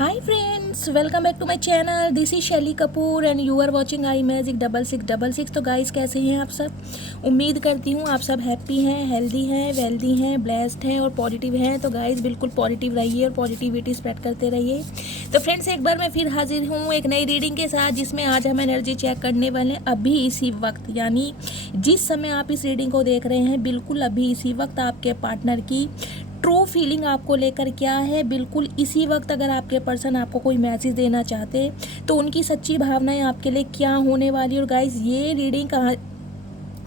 Hi friends, welcome back to my channel. This is शैली Kapoor and you are watching I magic 6666। तो guys कैसे हैं आप सब। उम्मीद करती हूँ आप सब हैप्पी हैं, हेल्दी हैं, वेल्दी हैं, ब्लेस्ड हैं और पॉजिटिव हैं। तो गाइस बिल्कुल पॉजिटिव रहिए और पॉजिटिविटी स्प्रेड करते रहिए। तो फ्रेंड्स एक बार मैं फिर हाजिर हूँ एक नई रीडिंग के साथ, जिसमें आज हम एनर्जी चेक करने वाले हैं। अभी इसी वक्त, यानी जिस समय आप इस रीडिंग को देख रहे हैं, बिल्कुल अभी इसी वक्त आपके पार्टनर की ट्रू फीलिंग आपको लेकर क्या है। बिल्कुल इसी वक्त अगर आपके पर्सन आपको कोई मैसेज देना चाहते हैं तो उनकी सच्ची भावनाएं आपके लिए क्या होने वाली। और गाइस ये रीडिंग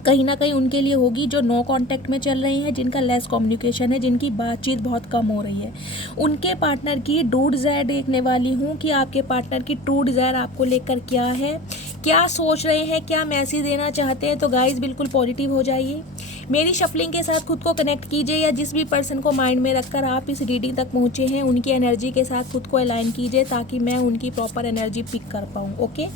कहीं ना कहीं उनके लिए होगी जो नो कांटेक्ट में चल रही हैं, जिनका लेस कम्युनिकेशन है, जिनकी बातचीत बहुत कम हो रही है। उनके पार्टनर की ट्रू डिज़ायर देखने वाली हूँ कि आपके पार्टनर की ट्रू डिज़ायर आपको लेकर क्या है, क्या सोच रहे हैं, क्या मैसेज देना चाहते हैं। तो गाइस बिल्कुल पॉजिटिव हो जाइए, मेरी शफलिंग के साथ खुद को कनेक्ट कीजिए, या जिस भी पर्सन को माइंड में रखकर आप इस रीडिंग तक पहुँचे हैं उनकी एनर्जी के साथ खुद को अलाइन कीजिए, ताकि मैं उनकी प्रॉपर एनर्जी पिक कर पाऊँ। ओके,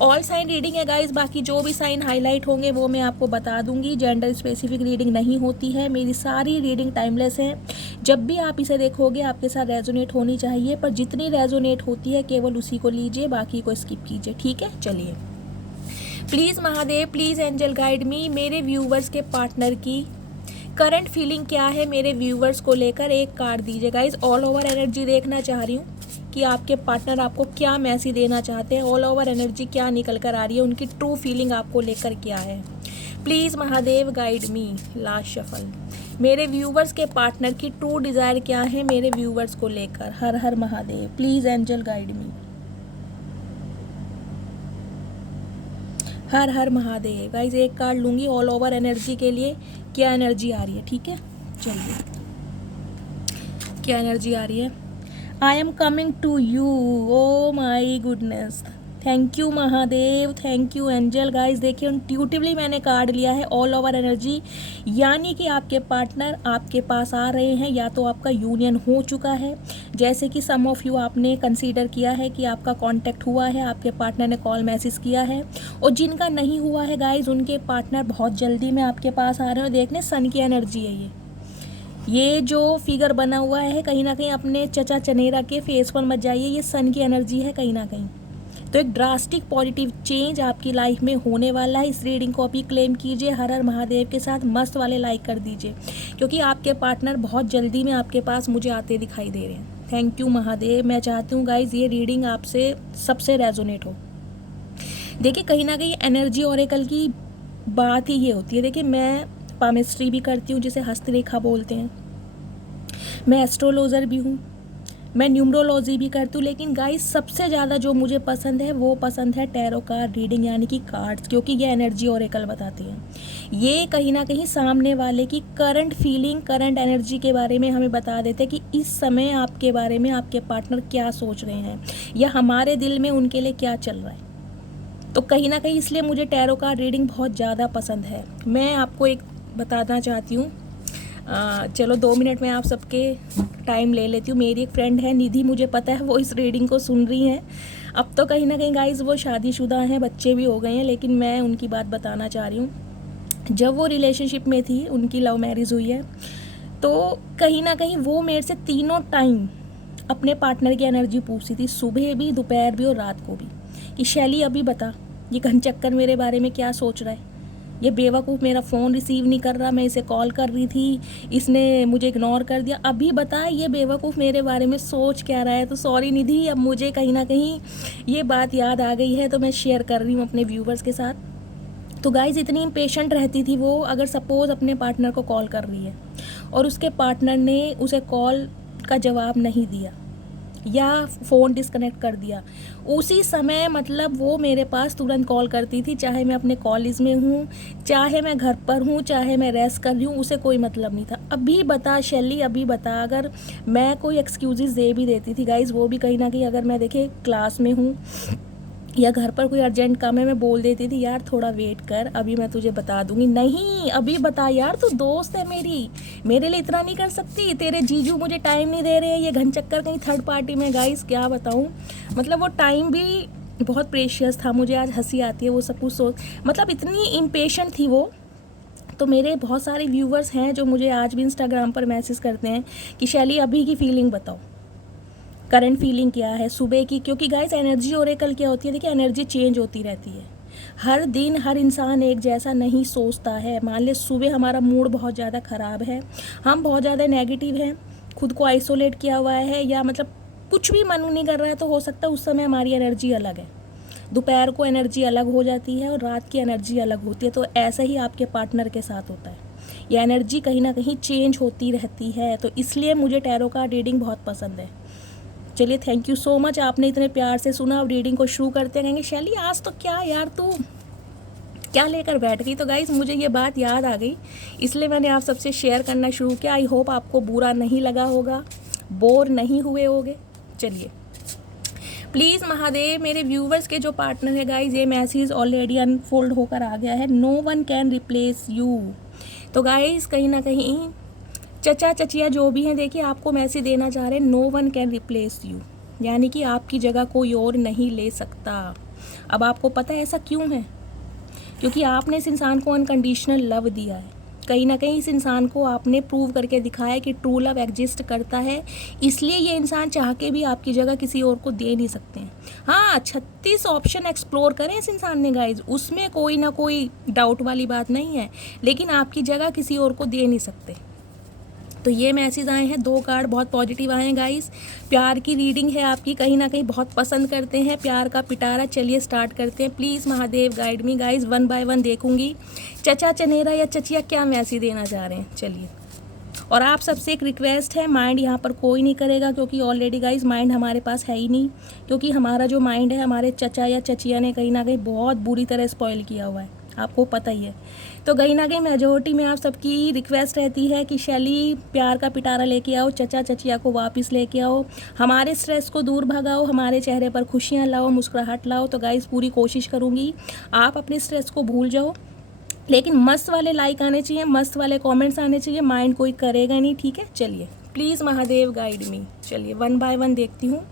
ऑल साइन रीडिंग है गाइस, बाकी जो भी साइन हाईलाइट होंगे वो मैं आपको बता दूंगी। जेंडर स्पेसिफिक रीडिंग नहीं होती है, मेरी सारी रीडिंग टाइमलेस है। जब भी आप इसे देखोगे आपके साथ रेजोनेट होनी चाहिए, पर जितनी रेजोनेट होती है केवल उसी को लीजिए, बाकी को स्किप कीजिए। ठीक है, चलिए। Please Mahadev, please angel guide मी, मेरे व्यूवर्स के पार्टनर की करंट फीलिंग क्या है मेरे व्यूवर्स को लेकर। एक कार्ड दीजिए गाइस। ऑल ओवर एनर्जी देखना चाह रही हूँ कि आपके पार्टनर आपको क्या मैसेज देना चाहते हैं। ऑल ओवर एनर्जी क्या निकल कर आ रही है, उनकी ट्रू फीलिंग आपको लेकर क्या है। Please Mahadev guide me. Last shuffle, मेरे व्यूवर्स के पार्टनर की ट्रू डिज़ायर क्या है मेरे व्यूवर्स को लेकर। हर हर Mahadev, please angel guide me. हर हर महादेव। गाइस एक कार्ड लूँगी ऑल ओवर एनर्जी के लिए, क्या एनर्जी आ रही है। ठीक है, चलिए क्या एनर्जी आ रही है। I am coming to you, oh my goodness. Thank you Mahadev, thank you angel. Guys देखिए इंट्यूटिवली मैंने कार्ड लिया है ऑल ओवर एनर्जी, यानी कि आपके पार्टनर आपके पास आ रहे हैं, या तो आपका यूनियन हो चुका है, जैसे कि सम ऑफ यू आपने कंसीडर किया है कि आपका कांटेक्ट हुआ है, आपके पार्टनर ने कॉल मैसेज किया है। और जिनका नहीं हुआ है गाइस, उनके पार्टनर बहुत जल्दी में आपके पास आ रहे हैं। देखने सन की एनर्जी है ये जो फिगर बना हुआ है, कहीं ना कहीं अपने चचा चनेरा के फेस पर मत जाइए, ये सन की एनर्जी है कहीं ना कहीं। तो एक ड्रास्टिक पॉजिटिव चेंज आपकी लाइफ में होने वाला है। इस रीडिंग को अभी क्लेम कीजिए हर हर महादेव के साथ, मस्त वाले लाइक कर दीजिए, क्योंकि आपके पार्टनर बहुत जल्दी में आपके पास मुझे आते दिखाई दे रहे हैं। Thank you Mahadev. मैं चाहती हूँ गाइज ये रीडिंग आपसे सबसे रेजोनेट हो। देखिए कहीं ना कहीं एनर्जी ऑरेकल की बात ही ये होती है। देखिए मैं पामिस्ट्री भी करती हूँ, जिसे हस्तरेखा बोलते हैं, मैं एस्ट्रोलॉजर भी हूँ, मैं न्यूमरोलॉजी भी करती हूँ, लेकिन गाइस सबसे ज़्यादा जो मुझे पसंद है वो पसंद है टैरो कार्ड रीडिंग, यानी कि कार्ड्स, क्योंकि ये एनर्जी ऑरेकल बताती हैं। ये कहीं ना कहीं सामने वाले की करंट फीलिंग, करंट एनर्जी के बारे में हमें बता देते हैं कि इस समय आपके बारे में आपके पार्टनर क्या सोच रहे हैं, या हमारे दिल में उनके लिए क्या चल रहा है। तो कहीं ना कहीं इसलिए मुझे टैरो कार्ड रीडिंग बहुत ज़्यादा पसंद है। मैं आपको एक बताना चाहती हूँ, चलो 2 मिनट में आप सबके टाइम ले लेती हूँ। मेरी एक फ्रेंड है निधि, मुझे पता है वो इस रीडिंग को सुन रही हैं। अब तो कहीं ना कहीं गाइस वो शादीशुदा हैं, बच्चे भी हो गए हैं, लेकिन मैं उनकी बात बताना चाह रही हूँ। जब वो रिलेशनशिप में थी, उनकी लव मैरिज हुई है, तो कहीं ना कहीं वो मेरे से तीनों टाइम अपने पार्टनर की एनर्जी पूछती थी, सुबह भी, दोपहर भी और रात को भी, कि शैली अभी बता ये घनचक्कर मेरे बारे में क्या सोच रहा है। ये बेवकूफ़ मेरा फ़ोन रिसीव नहीं कर रहा, मैं इसे कॉल कर रही थी, इसने मुझे इग्नोर कर दिया। अभी बता ये बेवकूफ़ मेरे बारे में सोच क्या रहा है। तो सॉरी निधि, अब मुझे कहीं ना कहीं ये बात याद आ गई है, तो मैं शेयर कर रही हूँ अपने व्यूवर्स के साथ। तो गाइज़ इतनी इम्पेशेंट रहती थी वो, अगर सपोज़ अपने पार्टनर को कॉल कर रही है और उसके पार्टनर ने उसे कॉल का जवाब नहीं दिया या फ़ोन डिस्कनेक्ट कर दिया, उसी समय मतलब वो मेरे पास तुरंत कॉल करती थी, चाहे मैं अपने कॉलेज में हूँ, चाहे मैं घर पर हूँ, चाहे मैं रेस्ट कर रही हूँ, उसे कोई मतलब नहीं था। अभी बता शैली, अभी बता। अगर मैं कोई एक्सक्यूज़ेस दे भी देती थी गाइज़, वो भी कहीं ना कहीं, अगर मैं देखे क्लास में हूँ या घर पर कोई अर्जेंट काम है, मैं बोल देती थी यार थोड़ा वेट कर, अभी मैं तुझे बता दूंगी। नहीं अभी बता यार, तू दोस्त है मेरी, मेरे लिए इतना नहीं कर सकती। तेरे जीजू मुझे टाइम नहीं दे रहे हैं, ये घनचक्कर कहीं थर्ड पार्टी में। गाइस क्या बताऊं, मतलब वो टाइम भी बहुत प्रेशियस था। मुझे आज हंसी आती है वो सब कुछ सोच, मतलब इतनी इम्पेशेंट थी वो। तो मेरे बहुत सारे व्यूवर्स हैं जो मुझे आज भी इंस्टाग्राम पर मैसेज करते हैं कि शैली अभी की फीलिंग बताओ, करंट फीलिंग क्या है सुबह की, क्योंकि गाइस एनर्जी ओरेकल क्या होती है, देखिए एनर्जी चेंज होती रहती है हर दिन, हर इंसान एक जैसा नहीं सोचता है। मान ले सुबह हमारा मूड बहुत ज़्यादा ख़राब है, हम बहुत ज़्यादा नेगेटिव हैं, खुद को आइसोलेट किया हुआ है, या मतलब कुछ भी मन नहीं कर रहा है, तो हो सकता है उस समय हमारी एनर्जी अलग है, दोपहर को एनर्जी अलग हो जाती है और रात की एनर्जी अलग होती है। तो ऐसा ही आपके पार्टनर के साथ होता है, ये एनर्जी कहीं ना कहीं चेंज होती रहती है। तो इसलिए मुझे टैरो कार्ड रीडिंग बहुत पसंद है। चलिए, थैंक यू सो मच, आपने इतने प्यार से सुना। अब रीडिंग को शुरू करते हैं। कहेंगे शैली आज तो क्या यार तू क्या लेकर बैठ गई। तो गाइज़ मुझे ये बात याद आ गई, इसलिए मैंने आप सबसे शेयर करना शुरू किया। आई होप आपको बुरा नहीं लगा होगा, बोर नहीं हुए होगे। चलिए, प्लीज़ महादेव, मेरे व्यूवर्स के जो पार्टनर है गाइज, ये मैसेज ऑलरेडी अनफोल्ड होकर आ गया है। No one can replace you. तो गाइज कहीं ना कहीं चचा चचिया जो भी हैं, देखिए आपको मैसेज देना चाह रहे हैं, no one can replace you, यानी कि आपकी जगह कोई और नहीं ले सकता। अब आपको पता है ऐसा क्यों है, क्योंकि आपने इस इंसान को अनकंडीशनल लव दिया है। कहीं ना कहीं इस इंसान को आपने प्रूव करके दिखाया कि ट्रू लव एग्जिस्ट करता है, इसलिए ये इंसान चाह के भी आपकी जगह किसी और को दे नहीं सकते हैं। हाँ, 36 ऑप्शन एक्सप्लोर करें इस इंसान ने गाइज, उसमें कोई ना कोई डाउट वाली बात नहीं है, लेकिन आपकी जगह किसी और को दे नहीं सकते। तो ये मैसेज आए हैं, 2 कार्ड बहुत पॉजिटिव आए हैं गाइस। प्यार की रीडिंग है आपकी, कहीं ना कहीं बहुत पसंद करते हैं प्यार का पिटारा। चलिए स्टार्ट करते हैं। Please Mahadev guide me guys, 1 by 1 देखूंगी चचा चनेरा या चचिया क्या मैसेज देना चाह रहे हैं। चलिए, और आप सबसे एक रिक्वेस्ट है, माइंड यहाँ पर कोई नहीं करेगा, क्योंकि ऑलरेडी गाइस माइंड हमारे पास है ही नहीं, क्योंकि हमारा जो माइंड है हमारे चचा या चचिया ने कहीं ना कहीं बहुत बुरी तरह स्पॉइल किया हुआ है, आपको पता ही है। तो कहीं ना कहीं मेजोरिटी में आप सबकी रिक्वेस्ट रहती है कि शैली प्यार का पिटारा लेके आओ, चचा चचिया को वापस लेके आओ, हमारे स्ट्रेस को दूर भगाओ, हमारे चेहरे पर खुशियाँ लाओ, मुस्कुराहट लाओ। तो गाइस पूरी कोशिश करूँगी आप अपने स्ट्रेस को भूल जाओ, लेकिन मस्त वाले लाइक आने चाहिए, मस्त वाले कमेंट्स आने चाहिए, माइंड कोई करेगा नहीं, ठीक है। चलिए प्लीज़ महादेव गाइड मी। चलिए 1 बाय 1 देखती हूँ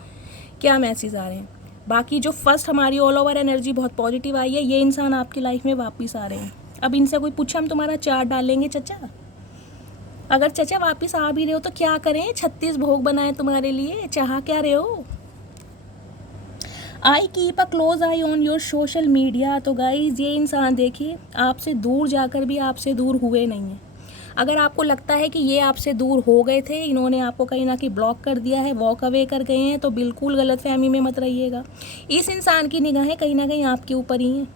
क्या मैसेज आ रहे हैं। बाकी जो फर्स्ट हमारी ऑल ओवर एनर्जी बहुत पॉजिटिव आई है, ये इंसान आपकी लाइफ में वापस आ रहे हैं। अब इनसे कोई पूछे हम तुम्हारा चार्ट डालेंगे चचा, अगर चचा वापस आ भी रहे हो तो क्या करें, 36 भोग बनाए तुम्हारे लिए, चाह क्या रहे हो। I keep a close I on your social media. तो गाइज ये इंसान देखिए आपसे दूर जाकर भी आपसे दूर हुए नहीं हैं। अगर आपको लगता है कि ये आपसे दूर हो गए थे, इन्होंने आपको कहीं ना कहीं ब्लॉक कर दिया है, वॉक अवे कर गए हैं, तो बिल्कुल गलतफहमी में मत रहिएगा। इस इंसान की निगाहें कहीं ना कहीं आपके ऊपर ही हैं,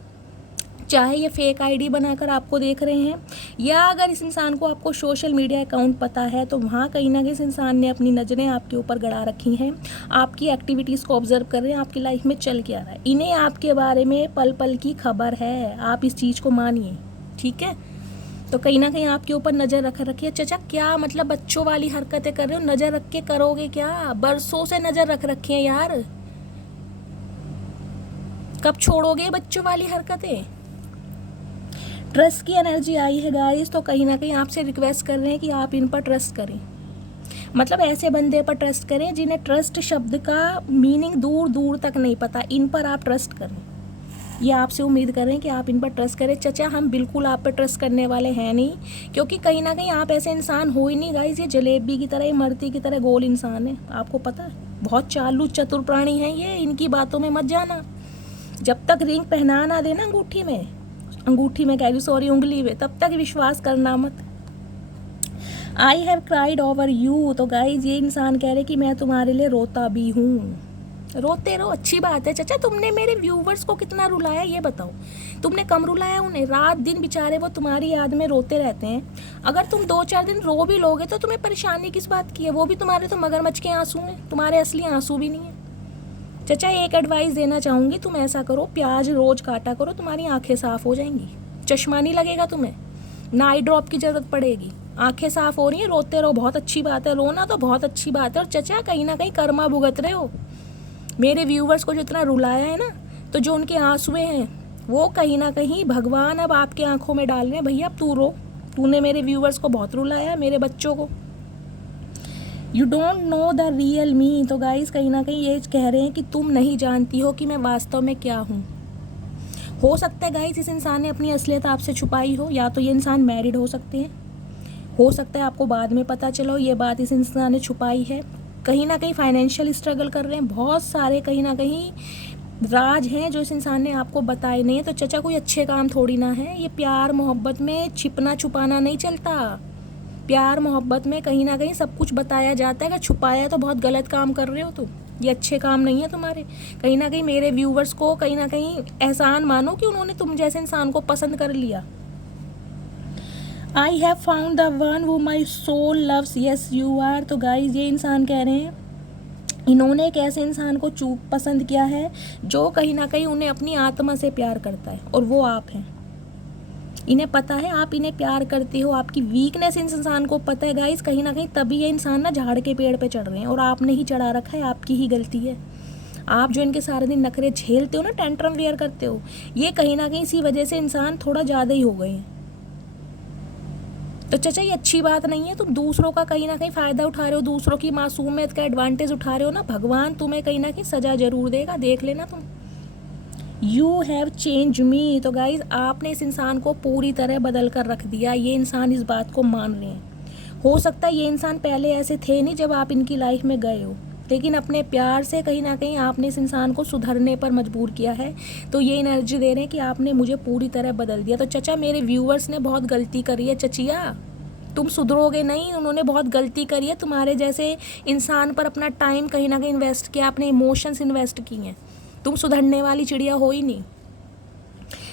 चाहे ये फेक आईडी बनाकर आपको देख रहे हैं, या अगर इस इंसान को आपको सोशल मीडिया अकाउंट पता है, तो वहाँ कहीं ना कहीं इस इंसान ने अपनी नज़रें आपके ऊपर गड़ा रखी हैं, आपकी एक्टिविटीज़ को ऑब्जर्व कर रहे हैं, आपकी लाइफ में चल के आ रहा है। इन्हें आपके बारे में पल पल की खबर है, आप इस चीज़ को मानिए, ठीक है। तो कहीं ना कहीं आपके ऊपर नज़र रख रखी है। चचा क्या मतलब बच्चों वाली हरकतें कर रहे हो, नज़र रख के करोगे क्या, बरसों से नज़र रख रखी है यार, कब छोड़ोगे बच्चों वाली हरकतें। ट्रस्ट की एनर्जी आई है गाइस, तो कहीं ना कहीं आपसे रिक्वेस्ट कर रहे हैं कि आप इन पर ट्रस्ट करें, मतलब ऐसे बंदे पर ट्रस्ट करें जिन्हें ट्रस्ट शब्द का मीनिंग दूर दूर तक नहीं पता, इन पर आप ट्रस्ट करें। ये आपसे उम्मीद कर रहे हैं कि आप इन पर ट्रस्ट करें। चचा हम बिल्कुल आप पर ट्रस्ट करने वाले हैं नहीं, क्योंकि कहीं ना कहीं आप ऐसे इंसान हो ही नहीं गाइस। ये जलेबी की तरह, इमरती की तरह गोल इंसान है, आपको पता है, बहुत चालू चतुर प्राणी हैं ये, इनकी बातों में मत जाना। जब तक रिंग पहना ना देना अंगूठी में कह रही, सॉरी उंगली में, तब तक विश्वास करना मत। I have cried over you. तो गाइज ये इंसान कह रहे कि मैं तुम्हारे लिए रोता भी हूँ। रोते रहो, अच्छी बात है। चचा तुमने मेरे व्यूवर्स को कितना रुलाया ये बताओ, तुमने कम रुलाया उन्हें, रात दिन बेचारे वो तुम्हारी याद में रोते रहते हैं। अगर तुम 2-4 दिन रो भी लोगे तो तुम्हें परेशानी किस बात की है, वो भी तुम्हारे तो मगरमच्छ के आंसू हैं, तुम्हारे असली आंसू भी नहीं है। चचा एक एडवाइस देना चाहूँगी, तुम ऐसा करो, प्याज रोज काटा करो, तुम्हारी आंखें साफ हो जाएंगी, चश्मा नहीं लगेगा तुम्हें, ना आई ड्रॉप की जरूरत पड़ेगी, आंखें साफ हो रही हैं, रोते रहो, बहुत अच्छी बात है, रोना तो बहुत अच्छी बात है। और चचा कहीं ना कहीं कर्मा भुगत रहे हो, मेरे व्यूवर्स को जितना रुलाया है ना, तो जो उनके आंसुएं हैं वो कहीं ना कहीं भगवान अब आपके आंखों में डाल रहे हैं, भैया अब तू रो, तूने मेरे व्यूवर्स को बहुत रुलाया, मेरे बच्चों को। You don't know the real me. तो गाइज कहीं ना कहीं ये कह रहे हैं कि तुम नहीं जानती हो कि मैं वास्तव में क्या हूँ। हो सकता है गाइज इस इंसान ने अपनी असलियत आपसे छुपाई हो, या तो ये इंसान मैरिड हो सकते हैं, हो सकता है आपको बाद में पता चलो ये बात इस इंसान ने छुपाई है। कहीं ना कहीं फाइनेंशियल स्ट्रगल कर रहे हैं, बहुत सारे कहीं ना कहीं राज हैं जो इस इंसान ने आपको बताए नहीं है। तो चचा कोई अच्छे काम थोड़ी ना है, ये प्यार मोहब्बत में छिपना छुपाना नहीं चलता। प्यार मोहब्बत में कहीं ना कहीं सब कुछ बताया जाता है, अगर छुपाया तो बहुत गलत काम कर रहे हो तुम, ये अच्छे काम नहीं है तुम्हारे। कहीं ना कहीं मेरे व्यूवर्स को कहीं ना कहीं एहसान मानो कि उन्होंने तुम जैसे इंसान को पसंद कर लिया। I have found the one वो my soul loves yes you are. तो गाइज ये इंसान कह रहे हैं इन्होंने एक ऐसे इंसान को पसंद किया है जो कहीं ना कहीं उन्हें अपनी आत्मा से प्यार करता है, और वो आप हैं। इन्हें पता है आप इन्हें प्यार करते हो, आपकी वीकनेस इस इंसान को पता है गाइस। कहीं ना कहीं तभी ये इंसान ना झाड़ के पेड़ पे चढ़ रहे हैं, और आपने ही चढ़ा रखा है, आपकी ही गलती है। आप जो इनके सारे दिन नखरे झेलते हो ना, टेंट्रम वेयर करते हो, ये कहीं ना कहीं इसी वजह से इंसान थोड़ा ज़्यादा ही हो गए हैं। तो चाचा ये अच्छी बात नहीं है, तुम दूसरों का कहीं ना कहीं फ़ायदा उठा रहे हो, दूसरों की मासूमियत का एडवांटेज उठा रहे हो ना, भगवान तुम्हें कहीं ना कहीं सज़ा ज़रूर देगा, देख लेना तुम। यू हैव चेंज मी। तो गाइज आपने इस इंसान को पूरी तरह बदल कर रख दिया, ये इंसान इस बात को मान रहे हैं। हो सकता है ये इंसान पहले ऐसे थे नहीं जब आप इनकी लाइफ में गए हो, लेकिन अपने प्यार से कहीं ना कहीं आपने इस इंसान को सुधरने पर मजबूर किया है। तो ये एनर्जी दे रहे हैं कि आपने मुझे पूरी तरह बदल दिया। तो चचा मेरे व्यूअर्स ने बहुत गलती करी है चचिया, तुम सुधरोगे नहीं, उन्होंने बहुत गलती करी है। तुम्हारे जैसे इंसान पर अपना टाइम कहीं ना कहीं इन्वेस्ट किया, अपने इमोशंस इन्वेस्ट किए हैं, तुम सुधरने वाली चिड़िया हो ही नहीं।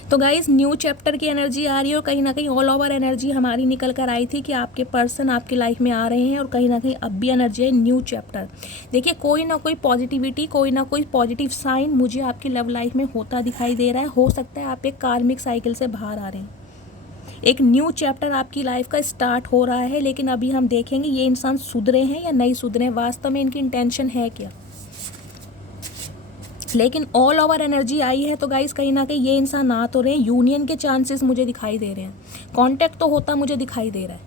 तो गाइज न्यू चैप्टर की एनर्जी आ रही है, और कहीं ना कहीं ऑल ओवर एनर्जी हमारी निकल कर आई थी कि आपके पर्सन आपकी लाइफ में आ रहे हैं, और कहीं ना कहीं अब भी एनर्जी है न्यू चैप्टर। देखिए कोई ना कोई पॉजिटिविटी, कोई ना कोई पॉजिटिव साइन मुझे आपकी लव लाइफ में होता दिखाई दे रहा है। हो सकता है आप एक कार्मिक साइकिल से बाहर आ रहे हैं, एक न्यू चैप्टर आपकी लाइफ का स्टार्ट हो रहा है। लेकिन अभी हम देखेंगे ये इंसान सुधरे हैं या नहीं सुधरे, वास्तव में इनकी इंटेंशन है क्या। लेकिन ऑल ओवर एनर्जी आई है, तो गाइस कहीं ना कहीं ये इंसान आ तो रहे हैं, यूनियन के चांसेस मुझे दिखाई दे रहे हैं, कांटेक्ट तो होता मुझे दिखाई दे रहा है।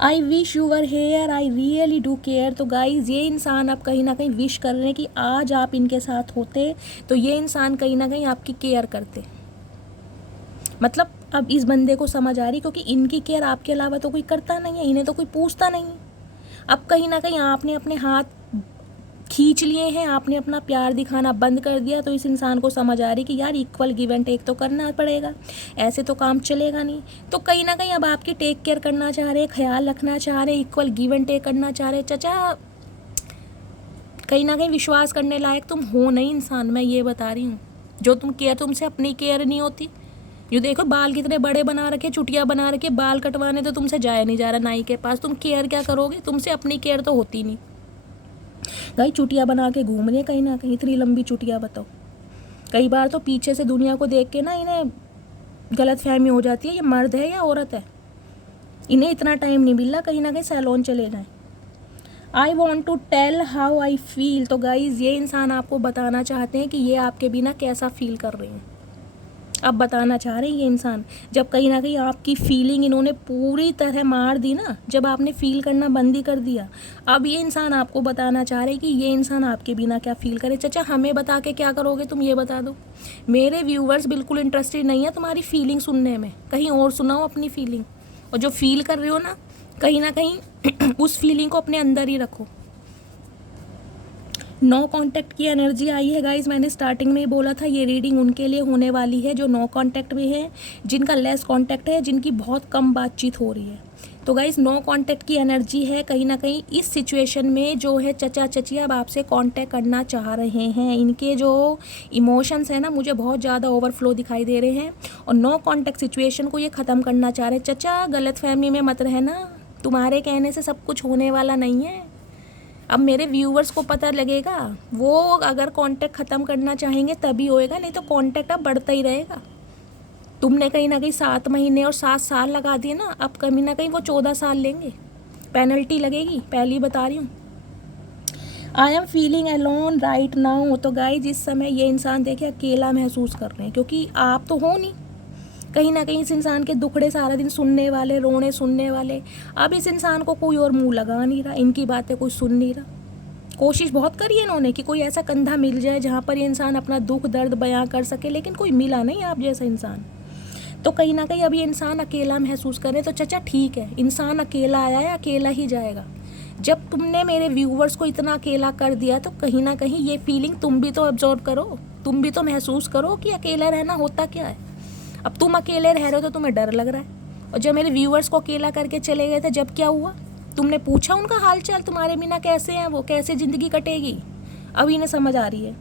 I wish you were here, I really do care. तो गाइज ये इंसान अब कहीं ना कहीं विश कर रहे हैं कि आज आप इनके साथ होते, तो ये इंसान कहीं ना कहीं आपकी केयर करते। मतलब अब इस बंदे को समझ आ रही, क्योंकि इनकी केयर आपके अलावा तो कोई करता नहीं है, इन्हें तो कोई पूछता नहीं। अब कहीं ना कहीं आपने अपने हाथ खींच लिए हैं, आपने अपना प्यार दिखाना बंद कर दिया, तो इस इंसान को समझ आ रही कि यार इक्वल गिव एंड टेक तो करना पड़ेगा, ऐसे तो काम चलेगा नहीं। तो कहीं ना कहीं अब आपकी टेक केयर करना चाह रहे हैं, ख्याल रखना चाह रहे हैं, इक्वल गिव एंड टेक करना चाह रहे हैं। चचा कहीं ना कहीं विश्वास करने लायक तुम हो नहीं इंसान, मैं ये बता रही हूँ। जो तुम केयर, तुमसे अपनी केयर नहीं होती। ये देखो बाल कितने बड़े बना रखे, चुटिया बना रखे, बाल कटवाने तो तुमसे जाया नहीं जा रहा नाई के पास, तुम केयर क्या करोगे, तुमसे अपनी केयर तो होती नहीं। भाई चुटिया बना के घूम रहे कहीं ना कहीं, इतनी लंबी चुटिया बताओ। कई बार तो पीछे से दुनिया को देख के ना इन्हें गलत फहमी हो जाती है ये मर्द है या औरत है। इन्हें इतना टाइम नहीं मिल रहा कहीं ना कहीं सैलून चले जाएं। I want to tell how I feel. तो गाइज ये इंसान आपको बताना चाहते हैं कि ये आपके बिना कैसा फील कर रहे हैं। अब बताना चाह रहे हैं ये इंसान, जब कहीं ना कहीं आपकी फीलिंग इन्होंने पूरी तरह मार दी ना, जब आपने फील करना बंद ही कर दिया, अब ये इंसान आपको बताना चाह रहे हैं कि ये इंसान आपके बिना क्या फील करे। चाचा हमें बता के क्या करोगे तुम, ये बता दो। मेरे व्यूवर्स बिल्कुल इंटरेस्टेड नहीं है तुम्हारी फीलिंग सुनने में, कहीं और सुनाओ अपनी फीलिंग। और जो फील कर रहे हो ना, कहीं ना कहीं उस फीलिंग को अपने अंदर ही रखो। नो कांटेक्ट की एनर्जी आई है गाइज, मैंने स्टार्टिंग में ही बोला था ये रीडिंग उनके लिए होने वाली है जो नो कांटेक्ट में है, जिनका लेस कांटेक्ट है, जिनकी बहुत कम बातचीत हो रही है। तो गाइज नो कांटेक्ट की एनर्जी है, कहीं ना कहीं इस सिचुएशन में जो है चचा चचिया अब आपसे कांटेक्ट करना चाह रहे हैं। इनके जो इमोशंस है ना मुझे बहुत ज़्यादा ओवरफ्लो दिखाई दे रहे हैं, और नो कांटेक्ट सिचुएशन को ये ख़त्म करना चाह रहे हैं। चचा गलत फहमी में मत रहना, तुम्हारे कहने से सब कुछ होने वाला नहीं है। अब मेरे व्यूवर्स को पता लगेगा, वो अगर कांटेक्ट ख़त्म करना चाहेंगे तभी होएगा, नहीं तो कांटेक्ट अब बढ़ता ही रहेगा। तुमने कहीं ना कहीं 7 महीने और 7 साल लगा दिए ना, अब कहीं ना कहीं वो 14 साल लेंगे, पेनल्टी लगेगी, पहली बता रही हूँ। I am feeling alone right now. तो गाइज इस समय ये इंसान देखिए अकेला महसूस कर रहे हैं, क्योंकि आप तो हो नहीं। कहीं ना कहीं इस इंसान के दुखड़े सारा दिन सुनने वाले, रोने सुनने वाले, अब इस इंसान को कोई और मुंह लगा नहीं रहा, इनकी बातें कोई सुन नहीं रहा। कोशिश बहुत करी है इन्होंने कि कोई ऐसा कंधा मिल जाए जहाँ पर ये इंसान अपना दुख दर्द बयां कर सके, लेकिन कोई मिला नहीं आप जैसा इंसान। तो कहीं ना कहीं अब ये इंसान अकेला महसूस करे। तो चचा ठीक है, इंसान अकेला आया है, अकेला ही जाएगा। जब तुमने मेरे व्यूवर्स को इतना अकेला कर दिया तो कहीं ना कहीं ये फीलिंग तुम भी तो एब्जॉर्व करो, तुम भी तो महसूस करो कि अकेला रहना होता क्या है। अब तुम अकेले रह रहे हो तो तुम्हें डर लग रहा है, और जब मेरे व्यूवर्स को अकेला करके चले गए थे जब क्या हुआ, तुमने पूछा उनका हाल चाल, तुम्हारे बिना कैसे हैं वो, कैसे ज़िंदगी कटेगी। अब इन्हें समझ आ रही है,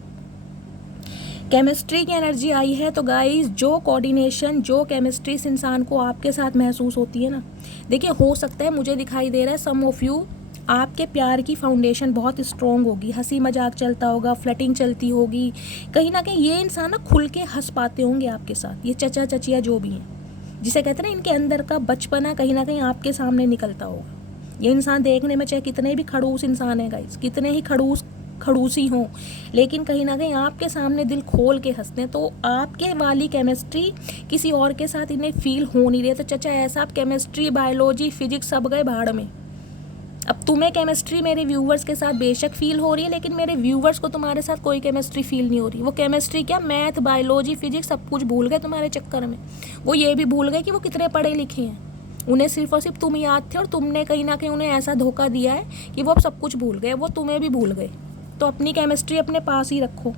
केमिस्ट्री की एनर्जी आई है। तो गाइस जो कोऑर्डिनेशन, जो केमिस्ट्री इस इंसान को आपके साथ महसूस होती है ना, देखिए हो सकता है, मुझे दिखाई दे रहा है सम ऑफ यू, आपके प्यार की फाउंडेशन बहुत स्ट्रॉन्ग होगी, हंसी मजाक चलता होगा, फ्लर्टिंग चलती होगी, कहीं ना कहीं ये इंसान ना खुल के हंस पाते होंगे आपके साथ। ये चचा चचिया जो भी हैं, जिसे कहते हैं ना, इनके अंदर का बचपना कहीं ना कहीं आपके सामने निकलता होगा। ये इंसान देखने में चाहे कितने भी खड़ूस इंसान है गाइस, कितने ही खड़ूसी हों, लेकिन कहीं ना कहीं आपके सामने दिल खोल के हंसते हैं। तो आपके वाली केमिस्ट्री किसी और के साथ इन्हें फील हो नहीं रही है। तो चचा ऐसा, आप केमिस्ट्री, बायोलॉजी, फिजिक्स सब गए भाड़ में। अब तुम्हें केमिस्ट्री मेरे व्यूवर्स के साथ बेशक फील हो रही है, लेकिन मेरे व्यूवर्स को तुम्हारे साथ कोई केमिस्ट्री फील नहीं हो रही। वो केमिस्ट्री क्या, मैथ, बायोलॉजी, फिजिक्स सब कुछ भूल गए तुम्हारे चक्कर में। वो ये भी भूल गए कि वो कितने पढ़े लिखे हैं। उन्हें सिर्फ और सिर्फ तुम याद थे, और तुमने कहीं ना कहीं उन्हें ऐसा धोखा दिया है कि वो अब सब कुछ भूल गए, वो तुम्हें भी भूल गए। तो अपनी केमिस्ट्री अपने पास ही रखो।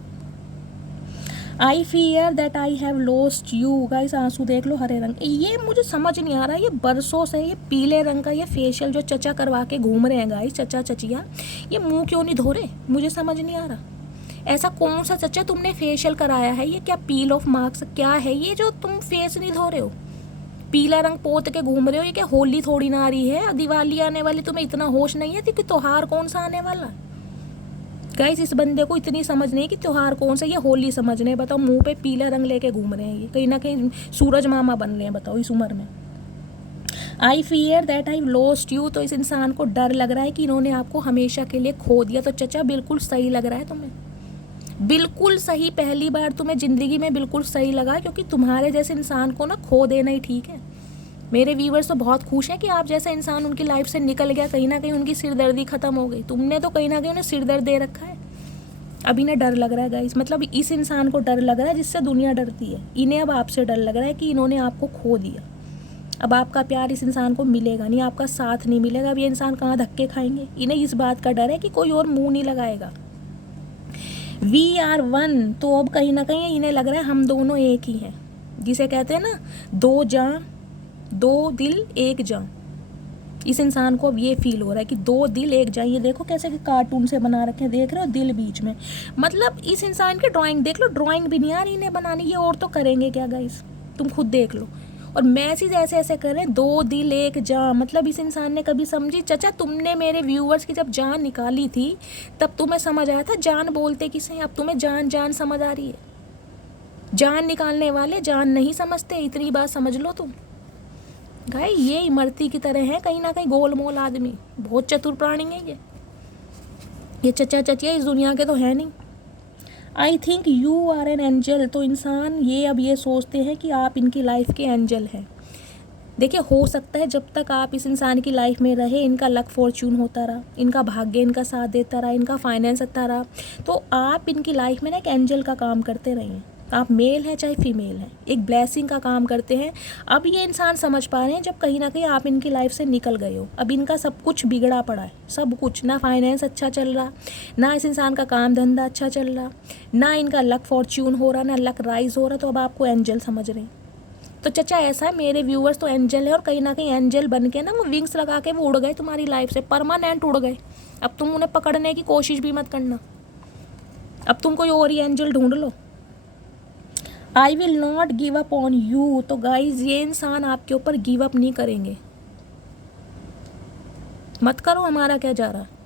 I fear that I have lost you. Guys आंसू देख लो हरे रंग, ये मुझे समझ नहीं आ रहा, ये बरसों से ये पीले रंग का ये फेशियल जो चचा करवा के घूम रहे हैं गाइस, चचा चचिया, ये मुंह क्यों नहीं धो रहे, मुझे समझ नहीं आ रहा। ऐसा कौन सा चचा तुमने फेशियल कराया है, ये क्या पील ऑफ मार्क्स क्या है ये जो तुम फेस नहीं धो रहे हो, पीला रंग पोत के घूम रहे हो। ये क्या होली थोड़ी ना आ रही है, दिवाली आने वाली, तुम्हें इतना होश नहीं है कि त्योहार कौन सा आने वाला। गाइस इस बंदे को इतनी समझ नहीं कि त्योहार कौन सा, ये होली समझ रहे हैं। बताओ मुंह पे पीला रंग लेके घूम रहे हैं, ये कहीं ना कहीं सूरज मामा बन रहे हैं। बताओ इस उम्र में। I fear that I lost you, तो इस इंसान को डर लग रहा है कि इन्होंने आपको हमेशा के लिए खो दिया। तो चचा बिल्कुल सही लग रहा है तुम्हें, बिल्कुल सही, पहली बार तुम्हें ज़िंदगी में बिल्कुल सही लगा, क्योंकि तुम्हारे जैसे इंसान को ना खो देना ही ठीक है। मेरे व्यूवर्स तो बहुत खुश हैं कि आप जैसा इंसान उनकी लाइफ से निकल गया, कहीं ना कहीं उनकी सिरदर्दी खत्म हो गई। तुमने तो कहीं ना कहीं उन्हें सिरदर्द दे रखा है। अब इन्हें डर लग रहा है गाइस, मतलब इस इंसान को डर लग रहा है जिससे दुनिया डरती है। इन्हें अब आपसे डर लग रहा है कि इन्होंने आपको खो दिया। अब आपका प्यार इस इंसान को मिलेगा नहीं, आपका साथ नहीं मिलेगा। अब ये इंसान कहाँ धक्के खाएंगे, इन्हें इस बात का डर है कि कोई और मुंह नहीं लगाएगा। वी आर वन, तो अब कहीं ना कहीं इन्हें लग रहा है हम दोनों एक ही हैं, जिसे कहते हैं ना दो जान, दो दिल एक जान। इस इंसान को अब ये फील हो रहा है कि दो दिल एक जान। ये देखो कैसे कार्टून से बना रखे हैं, देख रहे हो, दिल बीच में। मतलब इस इंसान की ड्राइंग देख लो, ड्राइंग भी नहीं आ रही इन्हें बनानी, ये और तो करेंगे क्या गाइस, तुम खुद देख लो। और मैसेज ऐसे ऐसे कर रहे हैं, दो दिल एक जान। मतलब इस इंसान ने कभी समझी, चचा तुमने मेरे व्यूअर्स की जब जान निकाली थी तब तुम्हें समझ आया था जान बोलते किसे। अब तुम्हें जान जान समझ आ रही है। जान निकालने वाले जान नहीं समझते, इतनी बात समझ लो तुम। गाय ये इमरती की तरह है, कहीं ना कहीं गोलमोल आदमी, बहुत चतुर प्राणी है ये चचा चचिया इस दुनिया के तो है नहीं। I think you are an angel, तो इंसान ये अब ये सोचते हैं कि आप इनकी लाइफ के एंजल हैं। देखिए हो सकता है जब तक आप इस इंसान की लाइफ में रहे, इनका लक फॉर्चून होता रहा, इनका भाग्य इनका साथ देता रहा, इनका फाइनेंस अच्छा रहा, तो आप इनकी लाइफ में ना एक एंजल का काम करते रहे। आप मेल हैं चाहे फीमेल हैं, एक ब्लेसिंग का काम करते हैं। अब ये इंसान समझ पा रहे हैं जब कहीं ना कहीं आप इनकी लाइफ से निकल गए हो। अब इनका सब कुछ बिगड़ा पड़ा है, सब कुछ, ना फाइनेंस अच्छा चल रहा, ना इस इंसान का काम धंधा अच्छा चल रहा, ना इनका लक फॉर्च्यून हो रहा, ना लक राइज हो रहा। तो अब आपको एंजल समझ रहे हैं। तो चचा ऐसा है, मेरे व्यूअर्स तो एंजल है, और कहीं ना कहीं एंजल बन के ना वो विंग्स लगा के वो उड़ गए तुम्हारी लाइफ से, परमानेंट उड़ गए। अब तुम उन्हें पकड़ने की कोशिश भी मत करना, अब तुम कोई और ही एंजल ढूंढ लो। I will not give up on you, तो गाइज ये इंसान आपके ऊपर गिव अप नहीं करेंगे। मत करो, हमारा क्या जा रहा है।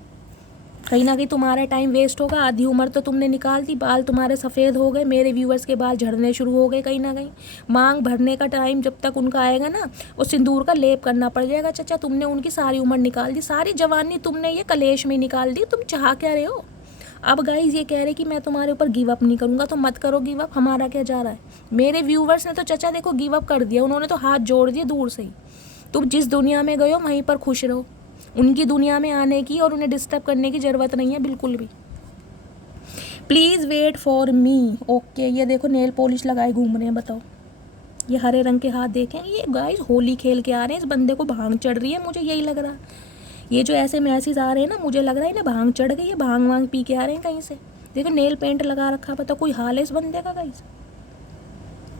कहीं ना कहीं तुम्हारा टाइम वेस्ट होगा, आधी उम्र तो तुमने निकाल दी, बाल तुम्हारे सफ़ेद हो गए, मेरे व्यूअर्स के बाल झड़ने शुरू हो गए। कहीं ना कहीं मांग भरने का टाइम जब तक उनका आएगा ना, वो सिंदूर का लेप करना पड़ जाएगा। चचा तुमने उनकी सारी उम्र निकाल दी, सारी जवानी तुमने ये कलेश में निकाल दी, तुम चाह क्या रहे हो। अब गाइज ये कह रहे कि मैं तुम्हारे ऊपर गिव अप नहीं करूँगा, तो मत करो गिव अप, हमारा क्या जा रहा है। मेरे व्यूवर्स ने तो चचा देखो गिव अप कर दिया, उन्होंने तो हाथ जोड़ दिए दूर से ही। तुम जिस दुनिया में गए हो वहीं पर खुश रहो, उनकी दुनिया में आने की और उन्हें डिस्टर्ब करने की ज़रूरत नहीं है बिल्कुल भी। Please wait for me, okay. ये देखो नेल पॉलिश लगाए घूम रहे हैं, बताओ ये हरे रंग के हाथ देखें। ये गाइस होली खेल के आ रहे हैं, इस बंदे को भांग चढ़ रही है, मुझे यही लग रहा ये जो ऐसे मैसेज आ रहे हैं ना, मुझे लग रहा है ना भांग चढ़ गई है, भांग वांग पी के आ रहे हैं कहीं से। देखो नेल पेंट लगा रखा, पता कोई हाल है इस बंदे का गाइस।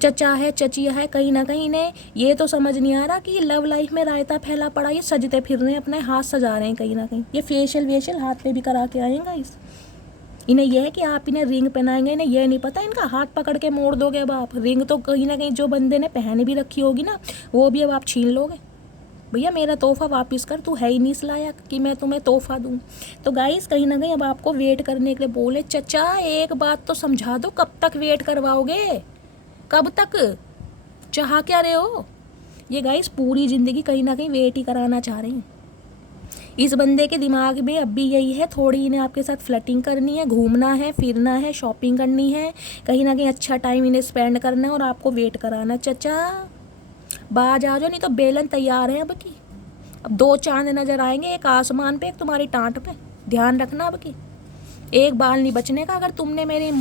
चचा है चचिया है, कहीं ना कहीं इन्हें ये तो समझ नहीं आ रहा कि ये लव लाइफ में रायता फैला पड़ा, ये सजते फिर रहे हैं, अपने हाथ सजा रहे हैं कहीं ना कहीं। ये फेशियल वेशियल हाथ पे भी करा के आएंगे गाइस। इन्हें यह है कि आप इन्हें रिंग पहनाएंगे, इन्हें यह नहीं पता इनका हाथ पकड़ के मोड़ दोगे अब आप। रिंग तो कहीं ना कहीं जो बंदे ने पहन भी रखी होगी ना, वो भी अब आप छीन लोगे। भैया मेरा तोहफा वापस कर, तू है ही नहीं इस लायक कि मैं तुम्हें तोहफा दूँ। तो गाइस कहीं ना कहीं अब आपको वेट करने के लिए बोले, चचा एक बात तो समझा दो, कब तक वेट करवाओगे, कब तक, चाह क्या रहे हो। ये गाइस पूरी ज़िंदगी कहीं ना कहीं वेट ही कराना चाह रहे हैं। इस बंदे के दिमाग में अब भी यही है, थोड़ी इन्हें आपके साथ फ्लर्टिंग करनी है, घूमना है, फिरना है, शॉपिंग करनी है, कहीं ना कहीं अच्छा टाइम इन्हें स्पेंड करना है और आपको वेट कराना। चचा बाज आ जाओ, नहीं तो बेलन तैयार है अब की। अब 2 चांद नजर आएंगे, एक आसमान पे एक तुम्हारी टाँट पे, ध्यान रखना अब की। एक बाल नहीं बचने का। अगर तुमने मेरे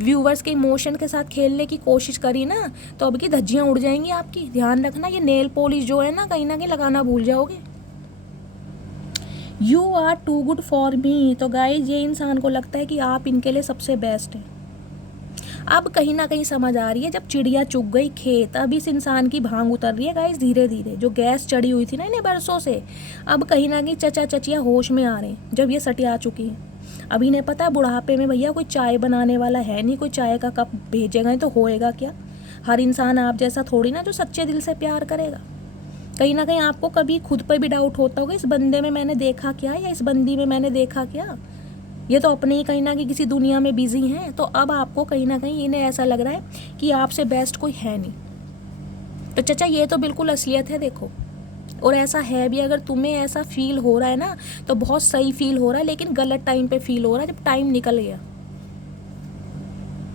व्यूवर्स के इमोशन के साथ खेलने की कोशिश करी ना, तो अब की धज्जियाँ उड़ जाएंगी आपकी, ध्यान रखना। ये नेल पॉलिश जो है ना कहीं लगाना भूल जाओगे। You are too good for me. तो गाइज ये इंसान को लगता है कि आप इनके लिए सबसे बेस्ट हैं। अब कहीं ना कहीं समझ आ रही है, जब चिड़िया चुग गई खेत, अब इस इंसान की भांग उतर रही है गाइस धीरे धीरे। जो गैस चढ़ी हुई थी ना इन्हें बरसों से, अब कहीं ना कहीं चचा चचिया होश में आ रहे हैं, जब ये सटिया चुकी हैं। अब इन्हें पता है बुढ़ापे में भैया कोई चाय बनाने वाला है नहीं, कोई चाय का कप भेजेगा तो होएगा क्या। हर इंसान आप जैसा थोड़ी ना जो सच्चे दिल से प्यार करेगा। कहीं ना कहीं आपको कभी खुद पर भी डाउट होता होगा, इस बंदे में मैंने देखा क्या, या इस बंदी में मैंने देखा क्या, ये तो अपने ही कहीं ना कहीं किसी दुनिया में बिजी हैं। तो अब आपको कहीं ना कहीं इन्हें ऐसा लग रहा है कि आपसे बेस्ट कोई है नहीं। तो चचा ये तो बिल्कुल असलियत है देखो, और ऐसा है भी। अगर तुम्हें ऐसा फील हो रहा है ना, तो बहुत सही फील हो रहा है, लेकिन गलत टाइम पे फील हो रहा है, जब टाइम निकल गया।